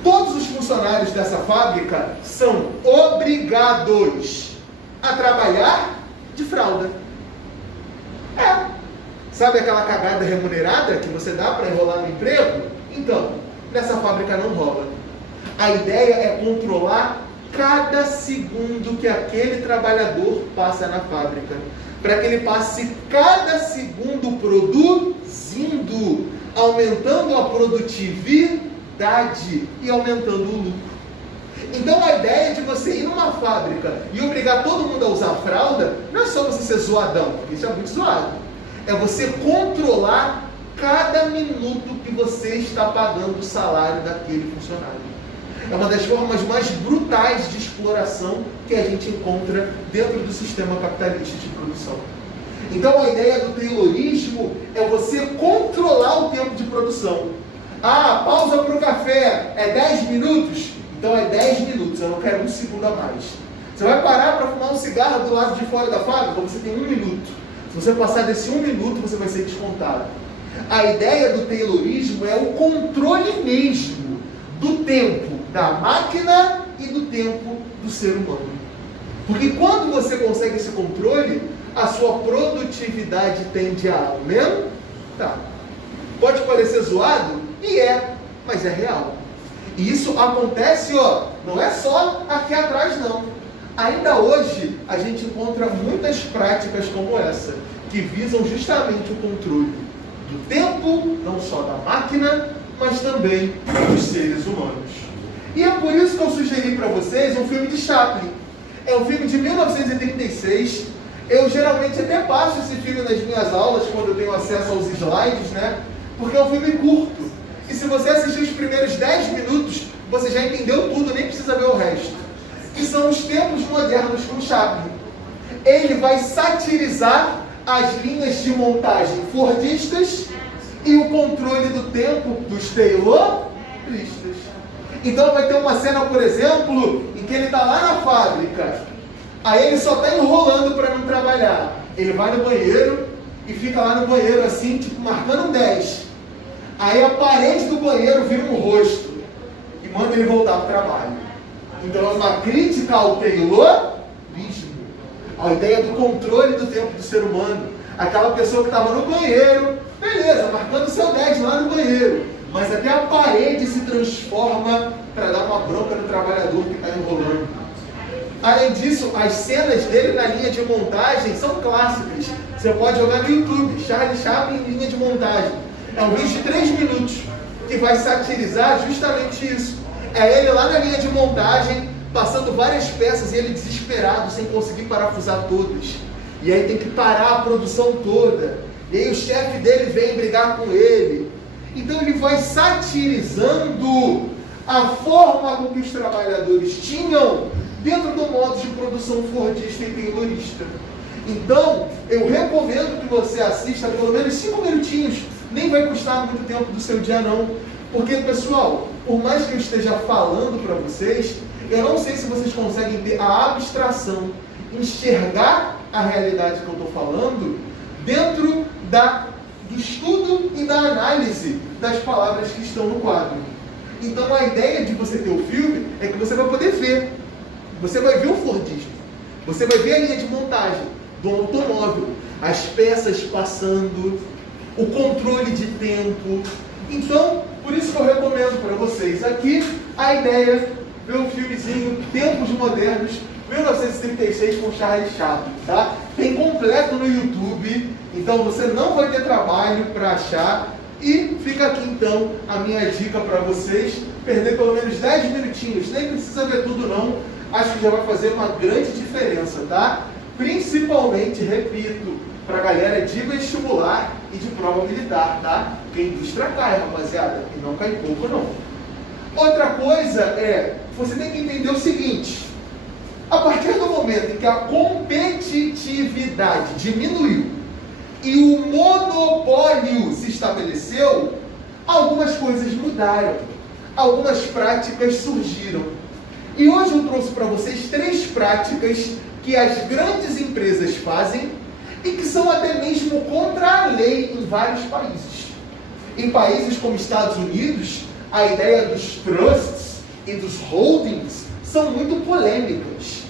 Todos os funcionários dessa fábrica são obrigados a trabalhar de fralda. Sabe aquela cagada remunerada que você dá para enrolar no emprego? Então, nessa fábrica não rola. A ideia é controlar cada segundo que aquele trabalhador passa na fábrica, para que ele passe cada segundo produzindo, aumentando a produtividade e aumentando o lucro. Então a ideia de você ir numa fábrica e obrigar todo mundo a usar fralda, não é só você ser zoadão, porque isso é muito zoado. É você controlar cada minuto que você está pagando o salário daquele funcionário. É uma das formas mais brutais de exploração que a gente encontra dentro do sistema capitalista de produção. Então a ideia do Taylorismo é você controlar o tempo de produção. Ah, pausa para o café, é 10 minutos? Então é 10 minutos, eu não quero um segundo a mais. Você vai parar para fumar um cigarro do lado de fora da fábrica? Você tem 1 minuto. Se você passar desse 1 minuto, você vai ser descontado. A ideia do Taylorismo é o controle mesmo do tempo da máquina e do tempo do ser humano. Porque quando você consegue esse controle, a sua produtividade tende a aumentar. Pode parecer zoado? E é, mas é real. E isso acontece, não é só aqui atrás não. Ainda hoje a gente encontra muitas práticas como essa, que visam justamente o controle do tempo, não só da máquina, mas também dos seres humanos. E é por isso que eu sugeri para vocês um filme de Chaplin. É um filme de 1936. Eu geralmente até passo esse filme nas minhas aulas, quando eu tenho acesso aos slides, né? Porque é um filme curto. E se você assistir os primeiros 10 minutos, você já entendeu tudo, nem precisa ver o resto. Que são os tempos modernos com Chaplin. Ele vai satirizar as linhas de montagem fordistas e o controle do tempo dos tayloristas. Então vai ter uma cena, por exemplo, em que ele está lá na fábrica. Aí ele só está enrolando para não trabalhar. Ele vai no banheiro e fica lá no banheiro assim, tipo, marcando um 10. Aí a parede do banheiro vira um rosto e manda ele voltar para o trabalho. Então é uma crítica ao taylorismo, a ideia do controle do tempo do ser humano. Aquela pessoa que estava no banheiro, beleza, marcando seu 10 lá no banheiro, mas até a parede se transforma para dar uma bronca no trabalhador que está enrolando. Além disso, as cenas dele na linha de montagem são clássicas. Você pode jogar no YouTube, Charlie Chaplin linha de montagem. É um vídeo de 3 minutos que vai satirizar justamente isso. É ele lá na linha de montagem, passando várias peças e ele desesperado, sem conseguir parafusar todas. E aí tem que parar a produção toda. E aí o chefe dele vem brigar com ele. Então ele vai satirizando a forma com que os trabalhadores tinham dentro do modo de produção fordista e taylorista. Então, eu recomendo que você assista pelo menos 5 minutinhos. Nem vai custar muito tempo do seu dia não. Porque, pessoal, por mais que eu esteja falando para vocês, eu não sei se vocês conseguem ter a abstração, enxergar a realidade que eu estou falando dentro do estudo e da análise das palavras que estão no quadro. Então, a ideia de você ter o filme é que você vai poder ver. Você vai ver o fordismo. Você vai ver a linha de montagem do automóvel, as peças passando, o controle de tempo. Então, por isso que eu recomendo para vocês aqui a ideia, ver o filmezinho Tempos Modernos, 1936 com Charlie Chaplin, tá? Tem completo no YouTube, então você não vai ter trabalho para achar. E fica aqui então a minha dica para vocês, perder pelo menos 10 minutinhos, nem precisa ver tudo não, acho que já vai fazer uma grande diferença, tá? Principalmente, repito, para a galera de vestibular e de prova militar, tá? Porque a indústria cai, rapaziada, e não cai pouco não. Outra coisa é, você tem que entender o seguinte, a partir do momento em que a competitividade diminuiu e o monopólio se estabeleceu, algumas coisas mudaram, algumas práticas surgiram. E hoje eu trouxe para vocês 3 práticas que as grandes empresas fazem e que são até mesmo contra a lei em vários países. Em países como Estados Unidos, a ideia dos trusts e dos holdings são muito polêmicas.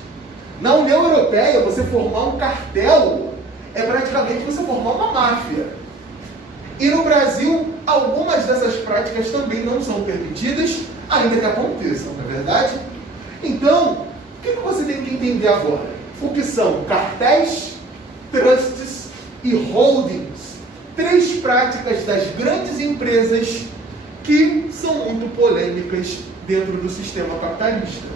Na União Europeia, você formar um cartel é praticamente você formar uma máfia. E no Brasil, algumas dessas práticas também não são permitidas, ainda que aconteçam, não é verdade? Então, o que você tem que entender agora? O que são cartéis, trusts e holdings? 3 práticas das grandes empresas que são muito polêmicas dentro do sistema capitalista.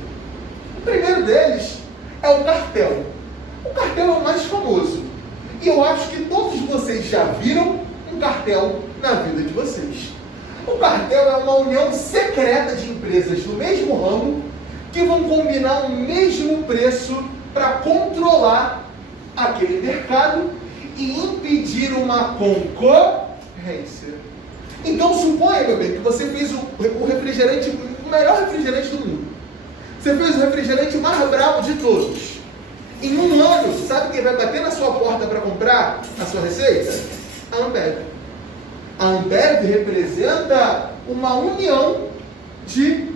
primeiro deles é o cartel. O cartel é o mais famoso. E eu acho que todos vocês já viram um cartel na vida de vocês. O cartel é uma união secreta de empresas do mesmo ramo que vão combinar o mesmo preço para controlar aquele mercado e impedir uma concorrência. Então suponha, meu bem, que você fez o refrigerante, o melhor refrigerante do mundo. Você fez o refrigerante mais bravo de todos. Em um ano, sabe quem vai bater na sua porta para comprar a sua receita? A Ambev. A Ambev representa uma união de,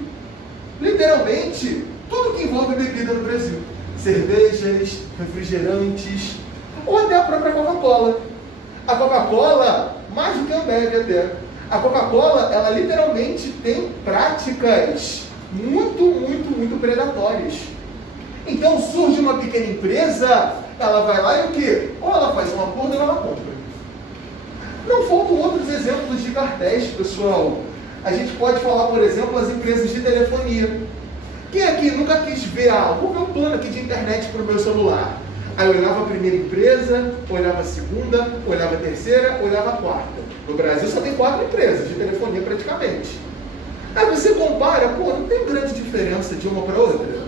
literalmente, tudo que envolve bebida no Brasil. Cervejas, refrigerantes, ou até a própria Coca-Cola. A Coca-Cola, mais do que a Ambev até. A Coca-Cola, ela literalmente tem práticas muito predatórias. Então surge uma pequena empresa, ela vai lá e o quê? Ou ela faz um acordo ou ela compra. Não faltam outros exemplos de cartéis, pessoal. A gente pode falar, por exemplo, as empresas de telefonia. Quem aqui nunca quis ver, vou ver um plano aqui de internet para o meu celular? Aí eu olhava a primeira empresa, olhava a segunda, olhava a terceira, olhava a quarta. No Brasil só tem 4 empresas de telefonia praticamente. Aí você compara, não tem grande diferença de uma para outra.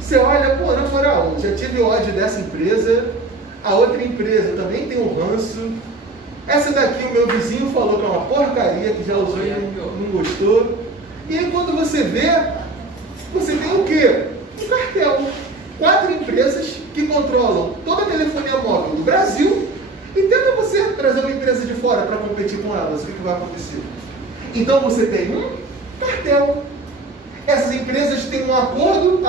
Você olha, na moral, já tive ódio dessa empresa, a outra empresa também tem um ranço. Essa daqui o meu vizinho falou que é uma porcaria, que já usou e não gostou. E aí quando você vê, você tem o quê? Um cartel. 4 empresas que controlam toda a telefonia móvel do Brasil e tenta você trazer uma empresa de fora para competir com elas. O que vai acontecer? Então você tem um cartel. Essas empresas têm um acordo,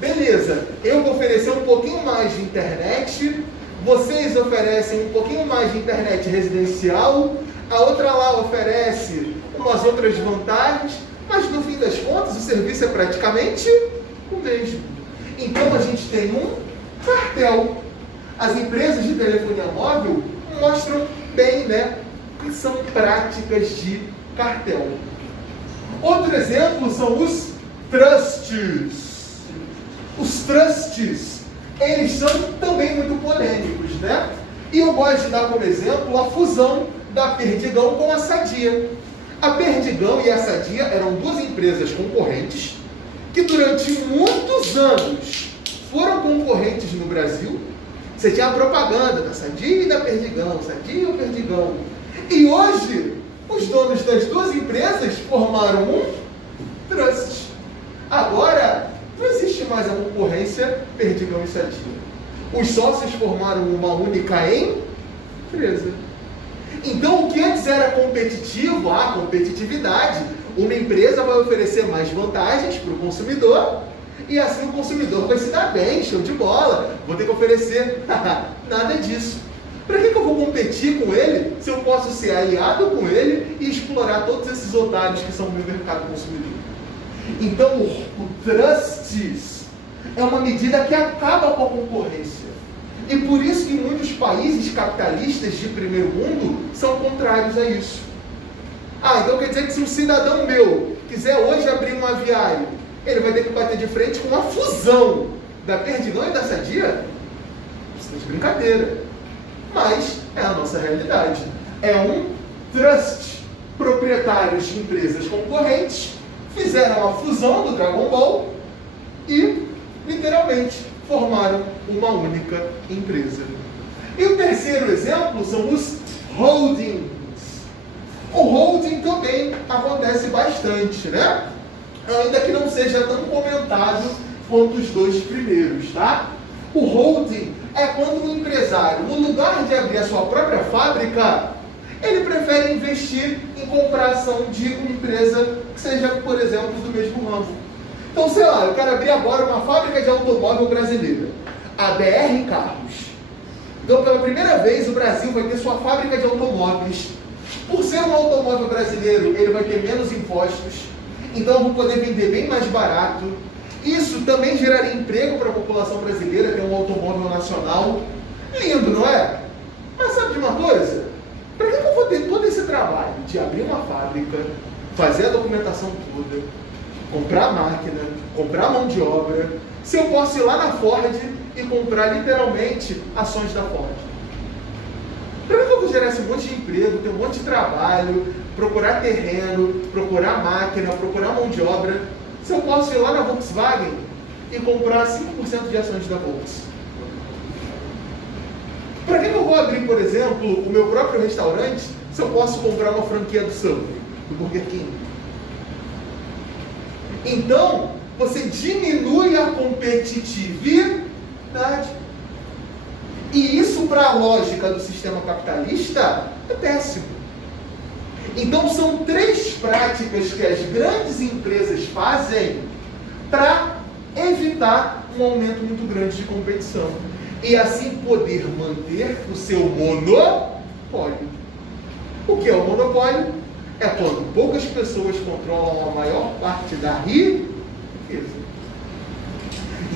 beleza, eu vou oferecer um pouquinho mais de internet, vocês oferecem um pouquinho mais de internet residencial, a outra lá oferece umas outras vantagens, mas no fim das contas o serviço é praticamente o mesmo. Então a gente tem um cartel. As empresas de telefonia móvel mostram bem, que são práticas de cartel. Outro exemplo são os trusts. Os trusts, eles são também muito polêmicos, E eu gosto de dar como exemplo a fusão da Perdigão com a Sadia. A Perdigão e a Sadia eram 2 empresas concorrentes que durante muitos anos foram concorrentes no Brasil. Você tinha a propaganda da Sadia e da Perdigão, Sadia ou Perdigão. E hoje, os donos das 2 empresas formaram um trust. Agora, não existe mais a concorrência Perdigão e Sadia. Os sócios formaram uma única empresa. Então, o que antes era competitivo, a competitividade, uma empresa vai oferecer mais vantagens para o consumidor e assim o consumidor vai se dar bem, show de bola, vou ter que oferecer. Nada disso. Para que eu vou competir com ele se eu posso ser aliado com ele e explorar todos esses otários que são o meu mercado consumidor? Então, o trusts é uma medida que acaba com a concorrência. E por isso que muitos países capitalistas de primeiro mundo são contrários a isso. Então quer dizer que se um cidadão meu quiser hoje abrir um aviário, ele vai ter que bater de frente com uma fusão da Perdigão e da Sadia? Isso é de brincadeira. Mas é a nossa realidade. É um trust. Proprietários de empresas concorrentes fizeram a fusão do Dragon Ball e, literalmente, formaram uma única empresa. E o terceiro exemplo são os holdings. O holding também acontece bastante, Ainda que não seja tão comentado quanto os 2 primeiros, O holding é quando um empresário, no lugar de abrir a sua própria fábrica, ele prefere investir em comprar ação de uma empresa que seja, por exemplo, do mesmo ramo. Então, sei lá, eu quero abrir agora uma fábrica de automóvel brasileira, a BR Carros. Então, pela primeira vez, o Brasil vai ter sua fábrica de automóveis. Por ser um automóvel brasileiro, ele vai ter menos impostos, então eu vou poder vender bem mais barato. Isso também geraria emprego para a população brasileira, ter um automóvel nacional. Lindo, não é? Mas sabe de uma coisa? Para que eu vou ter todo esse trabalho de abrir uma fábrica, fazer a documentação toda, comprar máquina, comprar mão de obra, se eu posso ir lá na Ford e comprar literalmente ações da Ford? Para que eu vou gerar esse monte de emprego, ter um monte de trabalho, procurar terreno, procurar máquina, procurar mão de obra, se eu posso ir lá na Volkswagen e comprar 5% de ações da Volkswagen? Para que eu vou abrir, por exemplo, o meu próprio restaurante se eu posso comprar uma franquia do Subway, do Burger King? Então, você diminui a competitividade. E isso, para a lógica do sistema capitalista, é péssimo. Então, são 3 práticas que as grandes empresas fazem para evitar um aumento muito grande de competição e assim poder manter o seu monopólio. O que é o monopólio? É quando poucas pessoas controlam a maior parte da riqueza.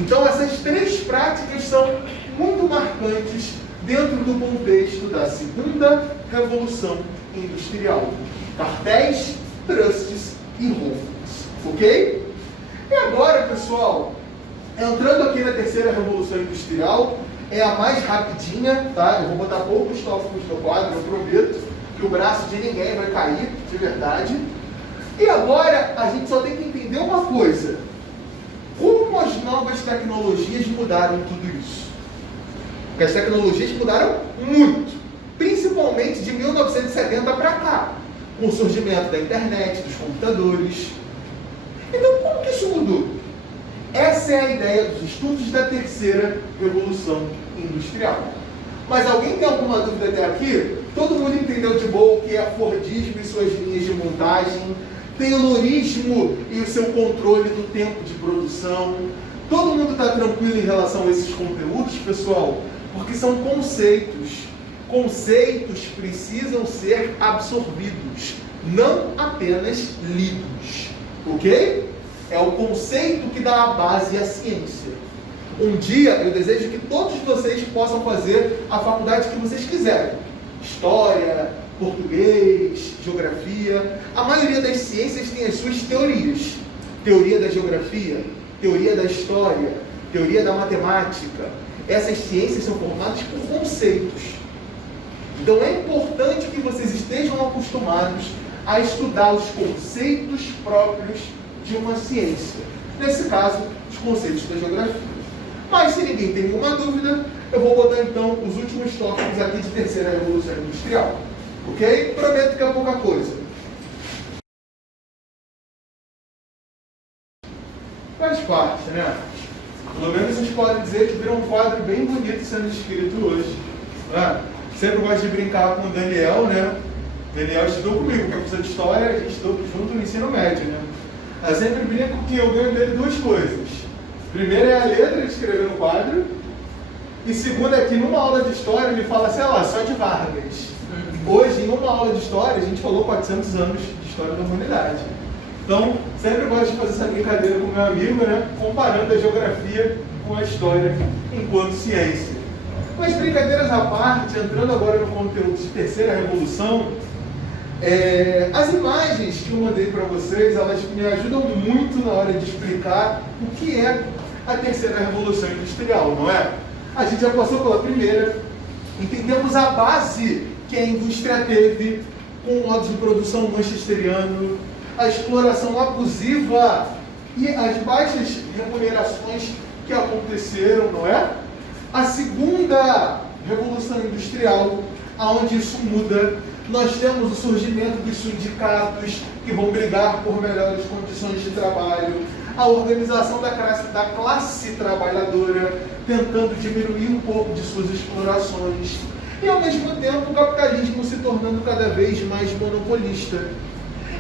Então, essas 3 práticas são muito marcantes dentro do contexto da segunda revolução industrial. Cartéis, trusts e holdings. Ok? E agora, pessoal, entrando aqui na terceira revolução industrial, é a mais rapidinha, tá? Eu vou botar poucos tópicos no quadro, eu prometo que o braço de ninguém vai cair, de verdade. E agora, a gente só tem que entender uma coisa. Como as novas tecnologias mudaram tudo isso? Porque as tecnologias mudaram muito, principalmente de 1970 para cá, com o surgimento da internet, dos computadores. Então, como que isso mudou? Essa é a ideia dos estudos da terceira revolução industrial. Mas alguém tem alguma dúvida até aqui? Todo mundo entendeu de boa o que é Fordismo e suas linhas de montagem, Taylorismo e o seu controle do tempo de produção. Todo mundo está tranquilo em relação a esses conteúdos, pessoal? Porque são conceitos. Conceitos precisam ser absorvidos, não apenas lidos. Ok? É o conceito que dá a base à ciência. Um dia eu desejo que todos vocês possam fazer a faculdade que vocês quiserem. História, português, geografia. A maioria das ciências tem as suas teorias. Teoria da geografia, teoria da história, teoria da matemática. Essas ciências são formadas por conceitos. Então é importante que vocês estejam acostumados a estudar os conceitos próprios de uma ciência. Nesse caso, os conceitos da geografia. Mas se ninguém tem nenhuma dúvida, eu vou botar então os últimos tópicos aqui de terceira revolução industrial. Ok? Prometo que é pouca coisa. Faz parte, né? Pelo menos a gente pode dizer que virou um quadro bem bonito sendo escrito hoje. Né? Sempre gosto de brincar com o Daniel, né? Daniel estudou comigo, que é professor de história, a gente estudou junto no ensino médio, né? Eu sempre brinco que eu ganho dele 2 coisas. Primeiro é a letra de escrever no quadro. E segundo é que numa aula de história ele fala, sei lá, só de Vargas. Hoje, em uma aula de história, a gente falou 400 anos de história da humanidade. Então, sempre gosto de fazer essa brincadeira com meu amigo, né? Comparando a geografia com a história enquanto ciência. Mas brincadeiras à parte, entrando agora no conteúdo de terceira revolução, as imagens que eu mandei para vocês, elas me ajudam muito na hora de explicar o que é a terceira revolução industrial, não é? A gente já passou pela primeira, entendemos a base que a indústria teve com o modo de produção manchesteriano, a exploração abusiva e as baixas remunerações que aconteceram, não é? A segunda revolução industrial, onde isso muda, nós temos o surgimento dos sindicatos que vão brigar por melhores condições de trabalho, a organização da classe trabalhadora tentando diminuir um pouco de suas explorações e, ao mesmo tempo, o capitalismo se tornando cada vez mais monopolista.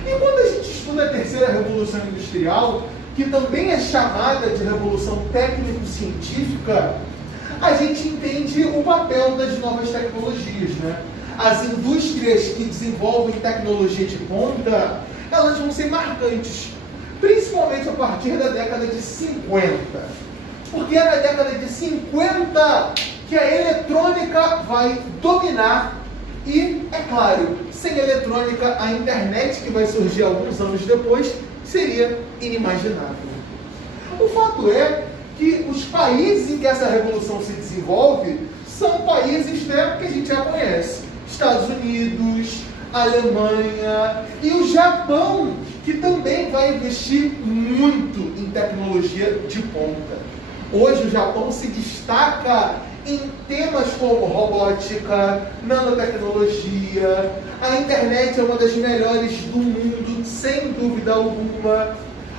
E quando a gente estuda a terceira revolução industrial, que também é chamada de revolução técnico-científica, a gente entende o papel das novas tecnologias, né? As indústrias que desenvolvem tecnologia de ponta, elas vão ser marcantes, principalmente a partir da década de 50. Porque é na década de 50 que a eletrônica vai dominar e, é claro, sem eletrônica, a internet, que vai surgir alguns anos depois, seria inimaginável. O fato é que os países em que essa revolução se desenvolve são países, né, que a gente já conhece. Estados Unidos, Alemanha e o Japão, que também vai investir muito em tecnologia de ponta. Hoje o Japão se destaca em temas como robótica, nanotecnologia, a internet é uma das melhores do mundo, sem dúvida alguma.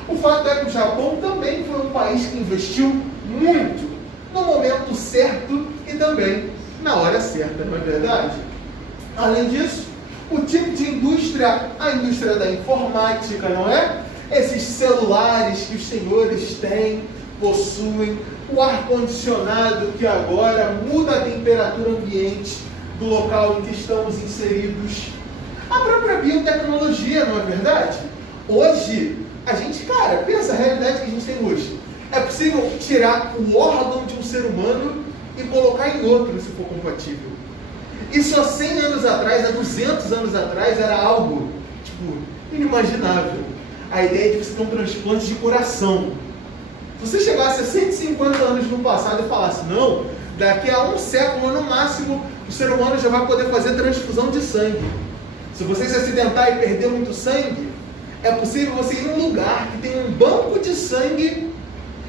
O fato é que o Japão também foi um país que investiu muito no momento certo e também na hora certa, não é verdade? Além disso, o tipo de indústria, a indústria da informática, não é? Esses celulares que os senhores têm, possuem, o ar-condicionado que agora muda a temperatura ambiente do local em que estamos inseridos, a própria biotecnologia, não é verdade? Hoje, a gente, cara, pensa a realidade que a gente tem hoje. É possível tirar o órgão de um ser humano e colocar em outro, se for compatível. Isso há 100 anos atrás, há 200 anos atrás, era algo, inimaginável. A ideia de você ter um transplante de coração. Se você chegasse a 150 anos no passado e falasse, não, daqui a um século, no máximo, o ser humano já vai poder fazer transfusão de sangue. Se você se acidentar e perder muito sangue, é possível você ir em um lugar que tem um banco de sangue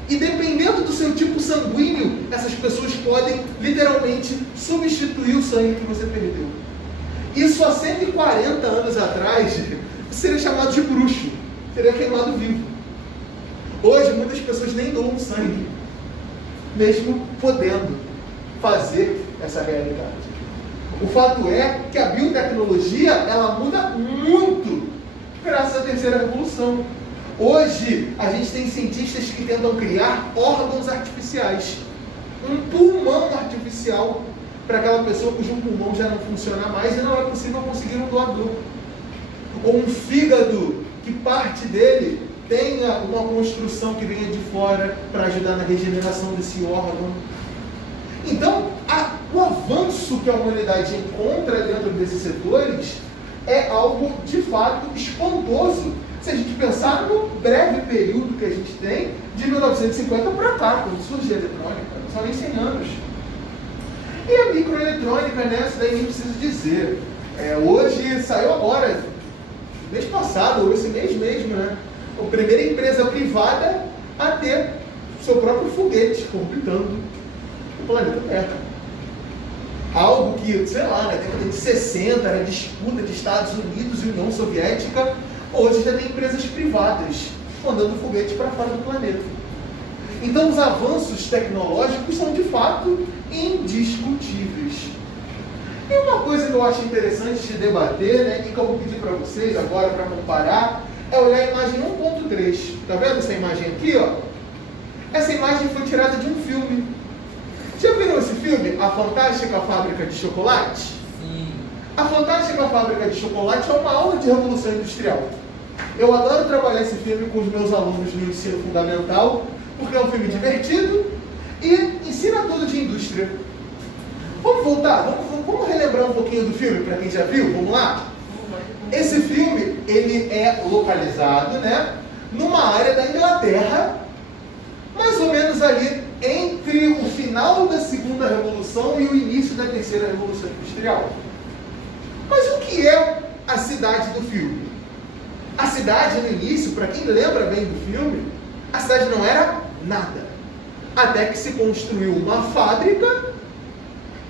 e, dependendo do seu tipo sanguíneo, essas pessoas podem literalmente substituir o sangue que você perdeu. Isso há 140 anos atrás seria chamado de bruxo, seria queimado vivo. Hoje muitas pessoas nem doam sangue, mesmo podendo fazer essa realidade. O fato é que a biotecnologia ela muda muito graças à terceira revolução. Hoje a gente tem cientistas que tentam criar órgãos artificiais, um pulmão artificial para aquela pessoa cujo pulmão já não funciona mais e não é possível conseguir um doador, ou um fígado que parte dele tenha uma construção que venha de fora para ajudar na regeneração desse órgão. Então, o avanço que a humanidade encontra dentro desses setores é algo, de fato, espantoso. Se a gente pensar no breve período que a gente tem, de 1950 para cá, quando surge a eletrônica, não são nem 100 anos. E a microeletrônica, né, isso daí nem preciso dizer. Hoje, saiu agora, mês passado, ou esse mês mesmo, né? A primeira empresa privada a ter seu próprio foguete orbitando o planeta Terra. Algo que, sei lá, na década de 60 era disputa de Estados Unidos e União Soviética, hoje já tem empresas privadas mandando foguete para fora do planeta. Então os avanços tecnológicos são de fato indiscutíveis. E uma coisa que eu acho interessante de debater, né, e que eu vou pedir para vocês agora para comparar, é olhar a imagem 1.3. Está vendo essa imagem aqui? Ó? Essa imagem foi tirada de um filme. Já viram esse filme? A Fantástica Fábrica de Chocolate? Sim. A Fantástica Fábrica de Chocolate é uma aula de revolução industrial. Eu adoro trabalhar esse filme com os meus alunos no ensino fundamental, porque é um filme divertido e ensina tudo de indústria. Vamos voltar? Vamos relembrar um pouquinho do filme, para quem já viu? Vamos lá? Esse filme, ele é localizado, né, numa área da Inglaterra, mais ou menos ali entre o final da segunda revolução e o início da terceira revolução industrial. Mas o que é a cidade do filme? A cidade no início, para quem lembra bem do filme, a cidade não era nada. Até que se construiu uma fábrica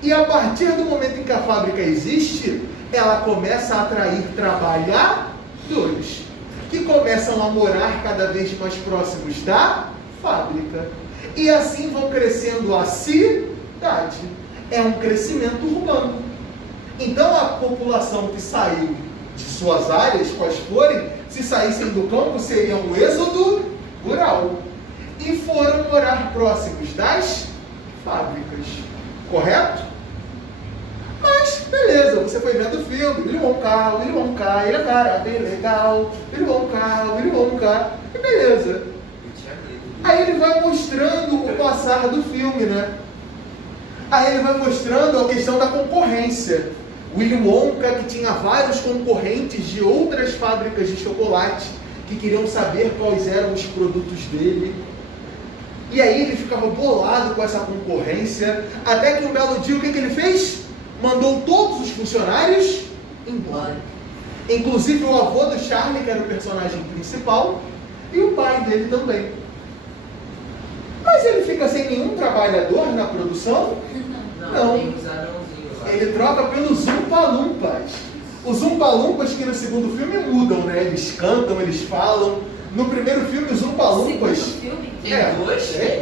e a partir do momento em que a fábrica existe, ela começa a atrair trabalhadores que começam a morar cada vez mais próximos da fábrica. E assim vão crescendo a cidade. É um crescimento urbano. Então a população que saiu de suas áreas, quais forem, se saíssem do campo, seria um êxodo rural. E foram morar próximos das fábricas. Correto? Mas, beleza, você foi vendo o filme, ele levou um carro, ele é cara bem legal, ele levou um carro, e beleza. Aí ele vai mostrando o passar do filme, né? Aí ele vai mostrando a questão da concorrência. Willy Wonka, que tinha vários concorrentes de outras fábricas de chocolate, que queriam saber quais eram os produtos dele. E aí ele ficava bolado com essa concorrência, até que um belo dia, o que ele fez? Mandou todos os funcionários embora. Inclusive o avô do Charlie, que era o personagem principal, e o pai dele também. Mas ele fica sem nenhum trabalhador na produção? Não. Ele troca pelos Umpa-Lumpas. Os Umpa-Lumpas que no segundo filme mudam, né? Eles cantam, eles falam. No primeiro filme, os Umpa-Lumpas... Segundo filme?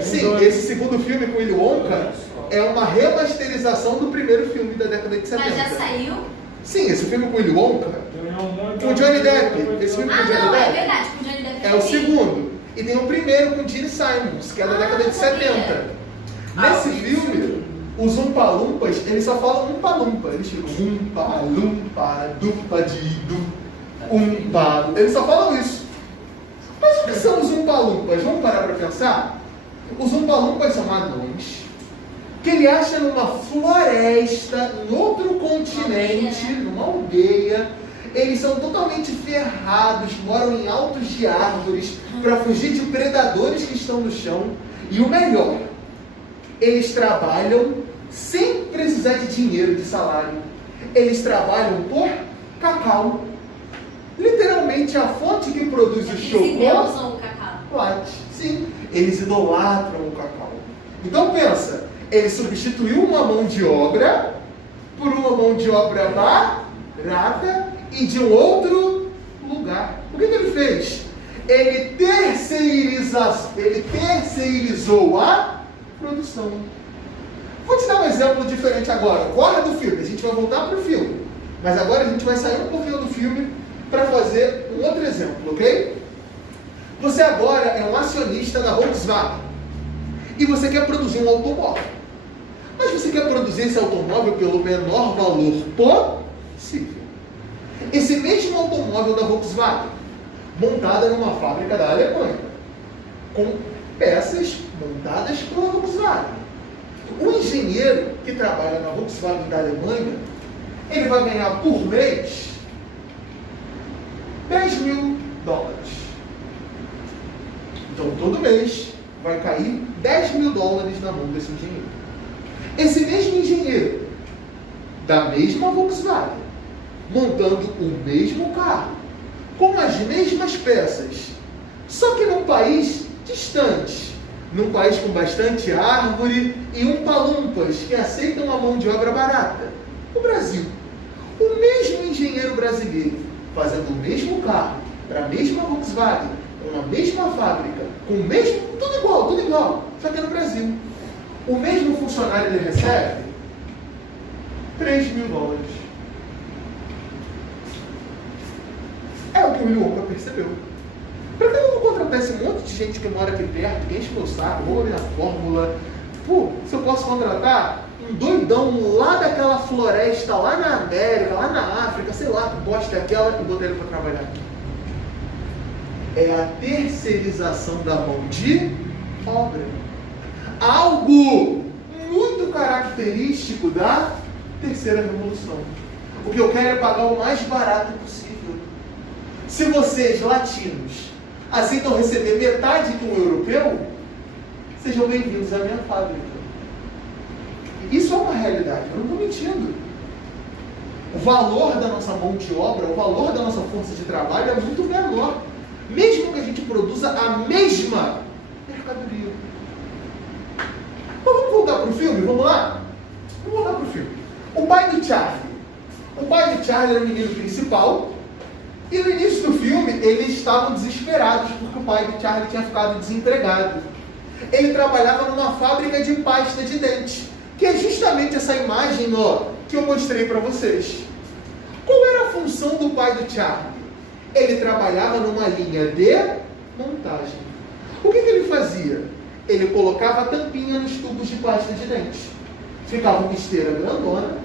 Sim, esse segundo filme com Willy Wonka é uma remasterização do primeiro filme da década de 70. Mas já saiu? Sim, esse filme com Willy Wonka, com Johnny Depp. Esse filme com Johnny não, Depp é verdade, com Johnny Depp. é o segundo. E tem o primeiro com Gene Simons, que é da década de 70. Nesse filme, os Umpa-Lumpas, eles só falam Umpa-Lumpa. Eles ficam Umpa-Lumpa, Dupa-Dido, Umpa. Eles só falam isso. Mas o que são os Umpa-Lumpas? Vamos parar para pensar? Os Umpa-Lumpas são anões que ele acha numa floresta, em outro continente, numa aldeia. Eles são totalmente ferrados, moram em altos de árvores para fugir de predadores que estão no chão. E o melhor, eles trabalham sem precisar de dinheiro, de salário. Eles trabalham por cacau. Literalmente a fonte que produz o chocolate. Sim, eles idolatram o cacau. Então pensa, ele substituiu uma mão de obra por uma mão de obra barata e de um outro lugar. O que ele fez? Ele terceirizou a produção. Vou te dar um exemplo diferente agora. Corre do filme, a gente vai voltar para o filme. Mas agora a gente vai sair um pouquinho do filme para fazer um outro exemplo, ok? Você agora é um acionista da Volkswagen e você quer produzir um automóvel. Mas você quer produzir esse automóvel pelo menor valor possível. Esse mesmo automóvel da Volkswagen, montada numa fábrica da Alemanha, com peças montadas pela Volkswagen. O engenheiro que trabalha na Volkswagen da Alemanha, ele vai ganhar por mês $10.000. Então, todo mês vai cair $10.000 na mão desse engenheiro. Esse mesmo engenheiro, da mesma Volkswagen, montando o mesmo carro, com as mesmas peças, só que num país distante, num país com bastante árvore e Umpa-Lumpas que aceitam a mão de obra barata, o Brasil. O mesmo engenheiro brasileiro, fazendo o mesmo carro, para a mesma Volkswagen, com a mesma fábrica, com o mesmo, tudo igual, só que é no Brasil. O mesmo funcionário ele recebe $3.000. É o que o Willy Wonka percebeu. Por que eu não contratar esse monte de gente que mora aqui perto, que enche meu saco, rouba minha fórmula? Pô, se eu posso contratar um doidão lá daquela floresta, lá na América, lá na África, sei lá, que bosta é aquela, e botar ele para trabalhar aqui. É a terceirização da mão de obra. Algo muito característico da terceira revolução. O que eu quero é pagar o mais barato possível. Se vocês, latinos, aceitam receber metade que um europeu, sejam bem-vindos à minha fábrica. Isso é uma realidade, eu não estou mentindo. O valor da nossa mão de obra, o valor da nossa força de trabalho é muito menor, mesmo que a gente produza a mesma mercadoria. Mas vamos voltar para o filme? Vamos lá? Vamos voltar para o filme. O pai do Charlie. O pai do Charlie era o menino principal. E no início do filme, eles estavam desesperados porque o pai do Charlie tinha ficado desempregado. Ele trabalhava numa fábrica de pasta de dente, que é justamente essa imagem que eu mostrei para vocês. Qual era a função do pai do Charlie? Ele trabalhava numa linha de montagem. O que ele fazia? Ele colocava a tampinha nos tubos de pasta de dente. Ficava uma esteira grandona,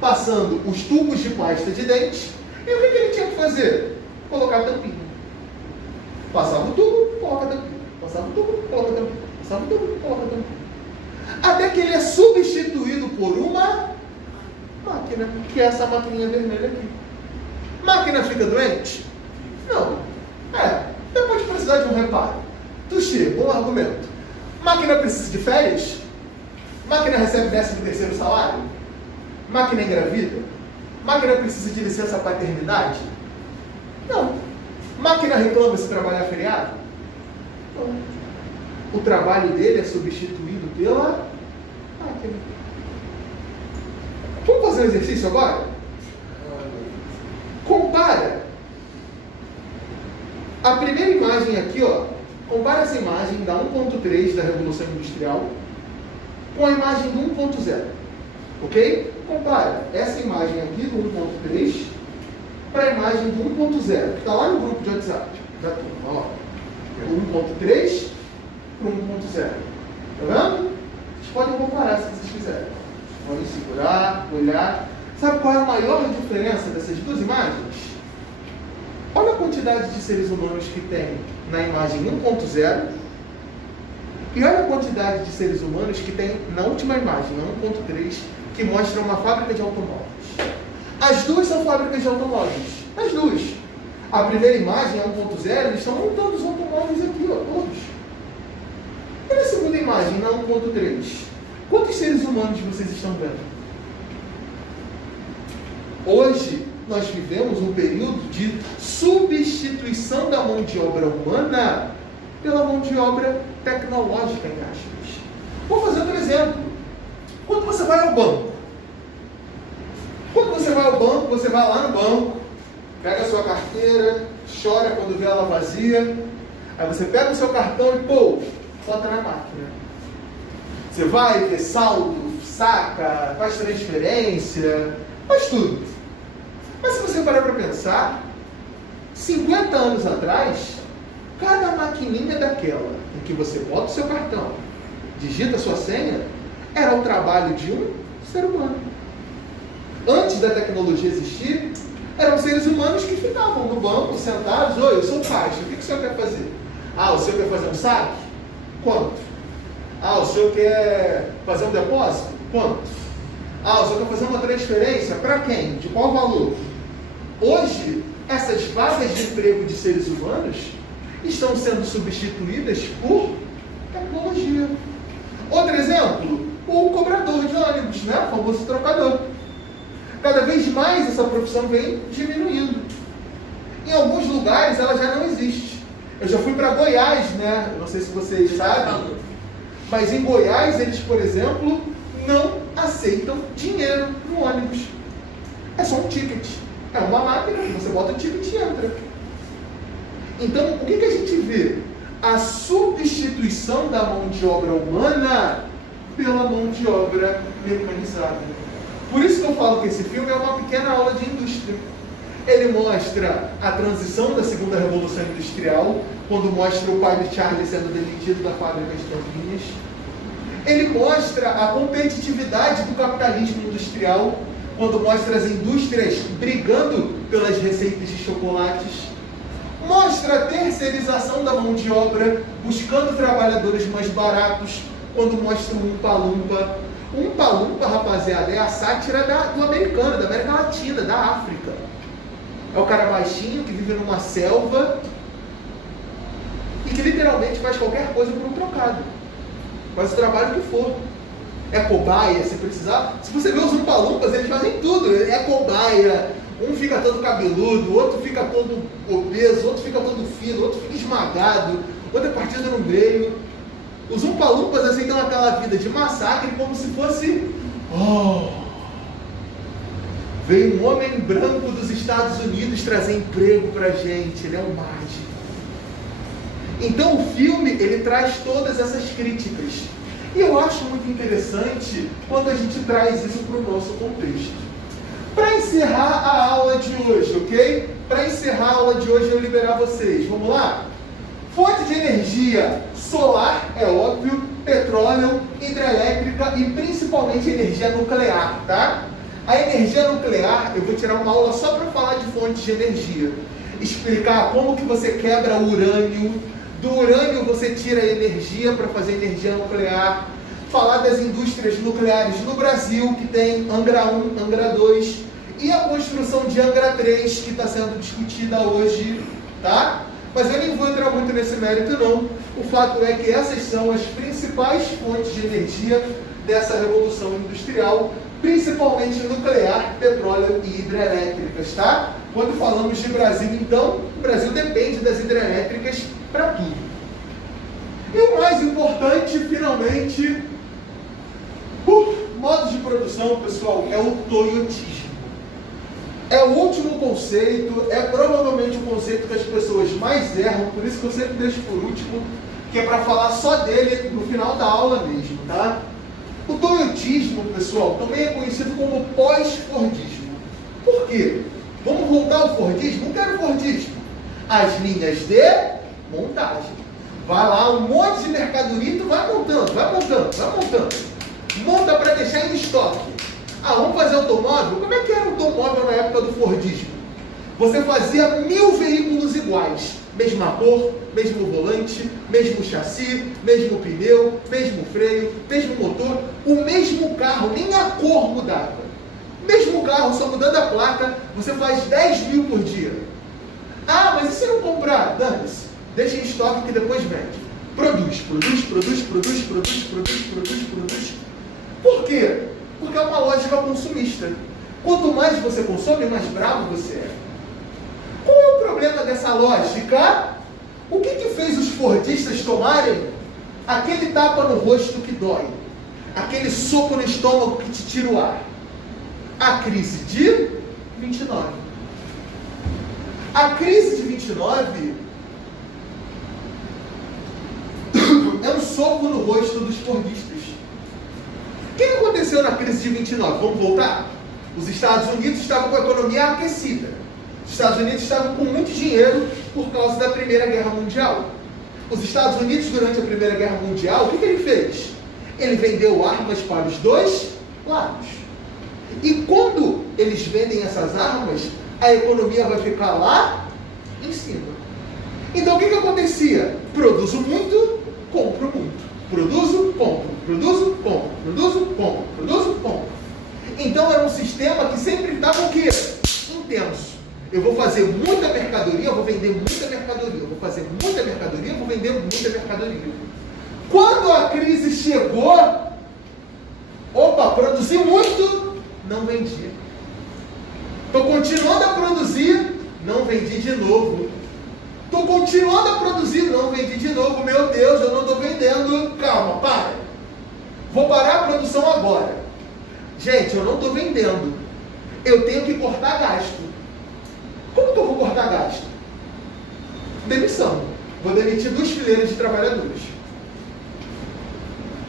passando os tubos de pasta de dente. E o que ele tinha que fazer? Colocar a tampinha. Passava o tubo, coloca a tampinha. Passava o tubo, coloca a tampinha. Passava o tubo, coloca a tampinha. Até que ele é substituído por uma máquina, que é essa maquininha vermelha aqui. Máquina fica doente? Não. repare. Tuxi, bom argumento. Máquina precisa de férias? Máquina recebe 13º salário? Máquina engravida? Máquina precisa de licença paternidade? Não. Máquina reclama se trabalhar feriado? Não. O trabalho dele é substituído pela máquina. Vamos fazer um exercício agora? Compara. A primeira imagem aqui, ó. Compara essa imagem da 1.3 da Revolução Industrial com a imagem do 1.0. Ok? Compara essa imagem aqui do 1.3 para a imagem do 1.0, que está lá no grupo de WhatsApp da turma. Ó. Do 1.3 para o 1.0. Tá vendo? Vocês podem comparar se vocês quiserem. Podem segurar, olhar. Sabe qual é a maior diferença dessas duas imagens? Olha a quantidade de seres humanos que tem na imagem 1.0 e olha a quantidade de seres humanos que tem na última imagem, na 1.3, que mostra uma fábrica de automóveis. As duas são fábricas de automóveis. As duas. A primeira imagem, a 1.0, eles estão montando os automóveis aqui, ó, todos. E na segunda imagem, na 1.3, quantos seres humanos vocês estão vendo? Hoje, nós vivemos um período de substituição da mão de obra humana pela mão de obra tecnológica, em aspas. Vou fazer outro exemplo. Quando você vai ao banco, você vai lá no banco, pega a sua carteira, chora quando vê ela vazia, aí você pega o seu cartão e, bota na máquina. Você vai ver saldo, saca, faz transferência, faz tudo. Mas se você parar para pensar, 50 anos atrás, cada maquininha daquela em que você bota o seu cartão, digita a sua senha, era o trabalho de um ser humano. Antes da tecnologia existir, eram seres humanos que ficavam no banco, sentados. Oi, eu sou o caixa, o que o senhor quer fazer? Ah, o senhor quer fazer um saque? Quanto? Ah, o senhor quer fazer um depósito? Quanto? Ah, o senhor quer fazer uma transferência? Para quem? De qual valor? Hoje, essas vagas de emprego de seres humanos estão sendo substituídas por tecnologia. Outro exemplo, o cobrador de ônibus, né? O famoso trocador. Cada vez mais essa profissão vem diminuindo. Em alguns lugares ela já não existe. Eu já fui para Goiás, né? Eu não sei se vocês sabem, mas em Goiás eles, por exemplo, não aceitam dinheiro no ônibus. É só um ticket. É uma máquina, você bota o ticket e entra. Então, o que a gente vê? A substituição da mão de obra humana pela mão de obra mecanizada. Por isso que eu falo que esse filme é uma pequena aula de indústria. Ele mostra a transição da segunda revolução industrial, quando mostra o pai de Charlie sendo demitido da fábrica de tampinhas. Ele mostra a competitividade do capitalismo industrial, quando mostra as indústrias brigando pelas receitas de chocolates. Mostra a terceirização da mão de obra, buscando trabalhadores mais baratos, quando mostra o Umpa-Lumpa. O Umpa-Lumpa, rapaziada, é a sátira do americano, da América Latina, da África. É o cara baixinho que vive numa selva e que literalmente faz qualquer coisa por um trocado. Faz o trabalho que for. É cobaia, se precisar. Se você vê os Umpa-Lumpas, eles fazem tudo. É cobaia. Um fica todo cabeludo, o outro fica todo obeso, o outro fica todo fino, o outro fica esmagado, outro é partido no meio. Os Umpa-Lumpas aceitam aquela vida de massacre como se fosse... veio um homem branco dos Estados Unidos trazer emprego pra gente, ele é um mágico. Então o filme, ele traz todas essas críticas. E eu acho muito interessante quando a gente traz isso para o nosso contexto. Para encerrar a aula de hoje, ok? Para encerrar a aula de hoje, eu liberar vocês. Vamos lá? Fonte de energia solar, é óbvio, petróleo, hidrelétrica e principalmente energia nuclear, tá? A energia nuclear, eu vou tirar uma aula só para falar de fontes de energia. Explicar como que você quebra o urânio. Do urânio você tira a energia para fazer energia nuclear. Falar das indústrias nucleares no Brasil, que tem Angra 1, Angra 2, e a construção de Angra 3, que está sendo discutida hoje, tá? Mas eu nem vou entrar muito nesse mérito não. O fato é que essas são as principais fontes de energia dessa revolução industrial, principalmente nuclear, petróleo e hidrelétricas, tá? Quando falamos de Brasil, então, o Brasil depende das hidrelétricas para tudo. E o mais importante, finalmente, modo de produção, pessoal, é o toyotismo. É o último conceito, é provavelmente o conceito que as pessoas mais erram, por isso que eu sempre deixo por último, que é para falar só dele no final da aula mesmo, tá? O toyotismo, pessoal, também é conhecido como pós-fordismo. Por quê? Vamos voltar ao fordismo? Não quero fordismo. As linhas de montagem. Vai lá, um monte de mercadoria, tu vai montando, vai montando, vai montando. Monta para deixar em estoque. Ah, vamos fazer automóvel? Como é que era o automóvel na época do fordismo? Você fazia 1000 veículos iguais. Mesma cor, mesmo volante, mesmo chassi, mesmo pneu, mesmo freio, mesmo motor, o mesmo carro, nem a cor mudava. Mesmo carro, só mudando a placa, você faz 10.000 por dia. Ah, mas e se não comprar? Dane-se, deixa em estoque que depois vende. Produz. Por quê? Porque é uma lógica consumista. Quanto mais você consome, mais bravo você é. Qual é o problema dessa lógica? O que fez os fordistas tomarem aquele tapa no rosto que dói? Aquele soco no estômago que te tira o ar? A crise de 29. A crise de 29 é um soco no rosto dos fordistas. O que aconteceu na crise de 29? Vamos voltar? Os Estados Unidos estavam com a economia aquecida. Os Estados Unidos estavam com muito dinheiro por causa da Primeira Guerra Mundial. Os Estados Unidos, durante a Primeira Guerra Mundial, o que ele fez? Ele vendeu armas para os dois lados. E quando eles vendem essas armas, a economia vai ficar lá em cima. Então o que acontecia? Produzo muito, compro muito. Produzo, compro. Produzo, compro. Produzo, compro. Produzo, compro. Então era um sistema que sempre estava o quê? Intenso. Eu vou fazer muita mercadoria, eu vou vender muita mercadoria. Eu vou fazer muita mercadoria, eu vou vender muita mercadoria. Quando a crise chegou, produzi muito, não vendi. Estou continuando a produzir, não vendi de novo. Estou continuando a produzir, não vendi de novo. Meu Deus, eu não estou vendendo. Calma, para. Vou parar a produção agora. Gente, eu não estou vendendo. Eu tenho que cortar gasto. Como que eu vou cortar gasto? Demissão. Vou demitir 2 fileiras de trabalhadores.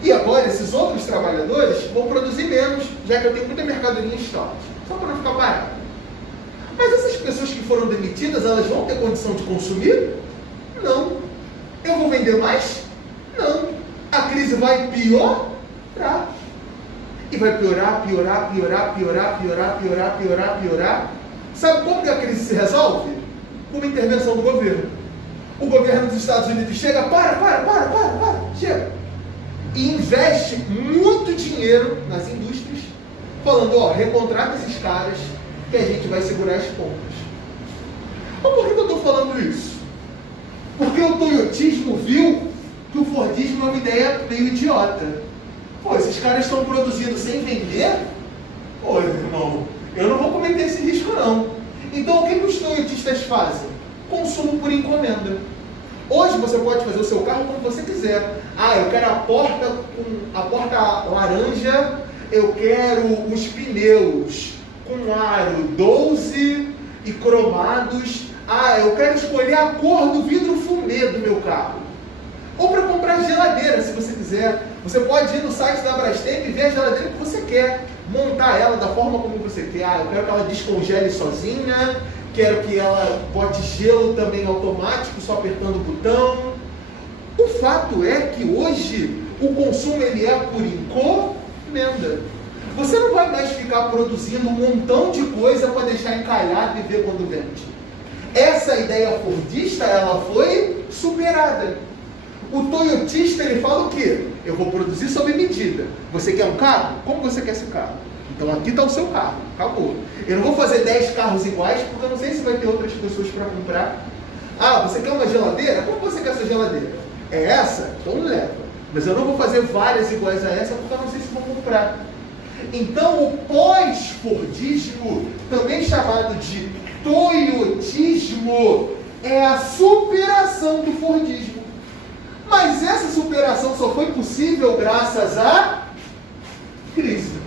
E agora esses outros trabalhadores vão produzir menos, já que eu tenho muita mercadoria em estoque. Só para não ficar parado. Mas essas pessoas que foram demitidas, elas vão ter condição de consumir? Não. Eu vou vender mais? Não. A crise vai piorar. E vai piorar. Sabe como que a crise se resolve? Com uma intervenção do governo. O governo dos Estados Unidos chega, chega. E investe muito dinheiro nas indústrias, falando, recontrata esses caras, que a gente vai segurar as pontas. Mas por que eu estou falando isso? Porque o toyotismo viu que o fordismo é uma ideia meio idiota. Esses caras estão produzindo sem vender? Irmão, eu não vou cometer esse risco não. Então o que os toyotistas fazem? Consumo por encomenda. Hoje você pode fazer o seu carro como você quiser. Eu quero a porta laranja, eu quero os pneus com aro 12 e cromados. Eu quero escolher a cor do vidro fumê do meu carro. Ou para comprar geladeira, se você quiser. Você pode ir no site da Brastemp e ver a geladeira que você quer. Montar ela da forma como você quer. Eu quero que ela descongele sozinha. Quero que ela bote gelo também automático, só apertando o botão. O fato é que hoje o consumo ele é por encomenda. Você não vai mais ficar produzindo um montão de coisa para deixar encalhado e ver quando vende. Essa ideia fordista, ela foi superada. O toyotista, ele fala o quê? Eu vou produzir sob medida. Você quer um carro? Como você quer esse carro? Então aqui está o seu carro. Acabou. Eu não vou fazer 10 carros iguais, porque eu não sei se vai ter outras pessoas para comprar. Ah, você quer uma geladeira? Como você quer essa geladeira? É essa? Então leva. Mas eu não vou fazer várias iguais a essa porque eu não sei se vou comprar. Então o pós-fordismo, também chamado de toyotismo, é a superação do fordismo. Mas essa superação só foi possível graças à crise.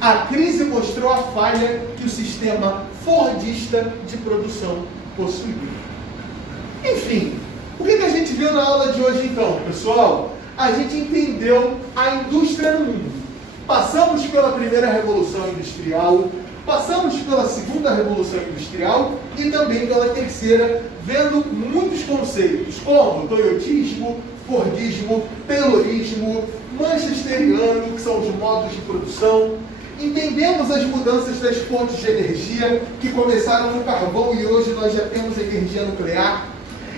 A crise mostrou a falha que o sistema fordista de produção possuía. Enfim, o que a gente viu na aula de hoje então, pessoal? A gente entendeu a indústria no mundo. Passamos pela primeira revolução industrial, passamos pela segunda revolução industrial e também pela terceira, vendo muitos conceitos como toyotismo, fordismo, taylorismo, manchesteriano, que são os modos de produção. Entendemos as mudanças das fontes de energia, que começaram no carvão e hoje nós já temos energia nuclear.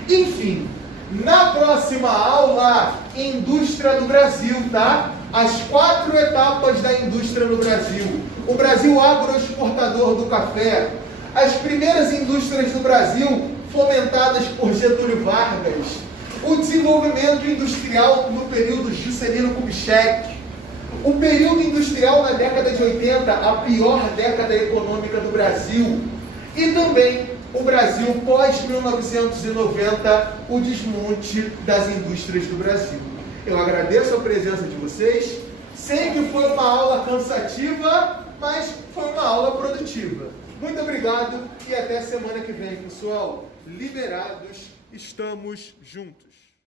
Enfim, na próxima aula, indústria do Brasil, tá? As 4 etapas da indústria no Brasil. O Brasil agroexportador do café. As primeiras indústrias do Brasil fomentadas por Getúlio Vargas. O desenvolvimento industrial no período Juscelino Kubitschek. O período industrial na década de 80, a pior década econômica do Brasil. E também o Brasil pós-1990, o desmonte das indústrias do Brasil. Eu agradeço a presença de vocês. Sei que foi uma aula cansativa, mas foi uma aula produtiva. Muito obrigado e até semana que vem, pessoal. Liberados, estamos juntos.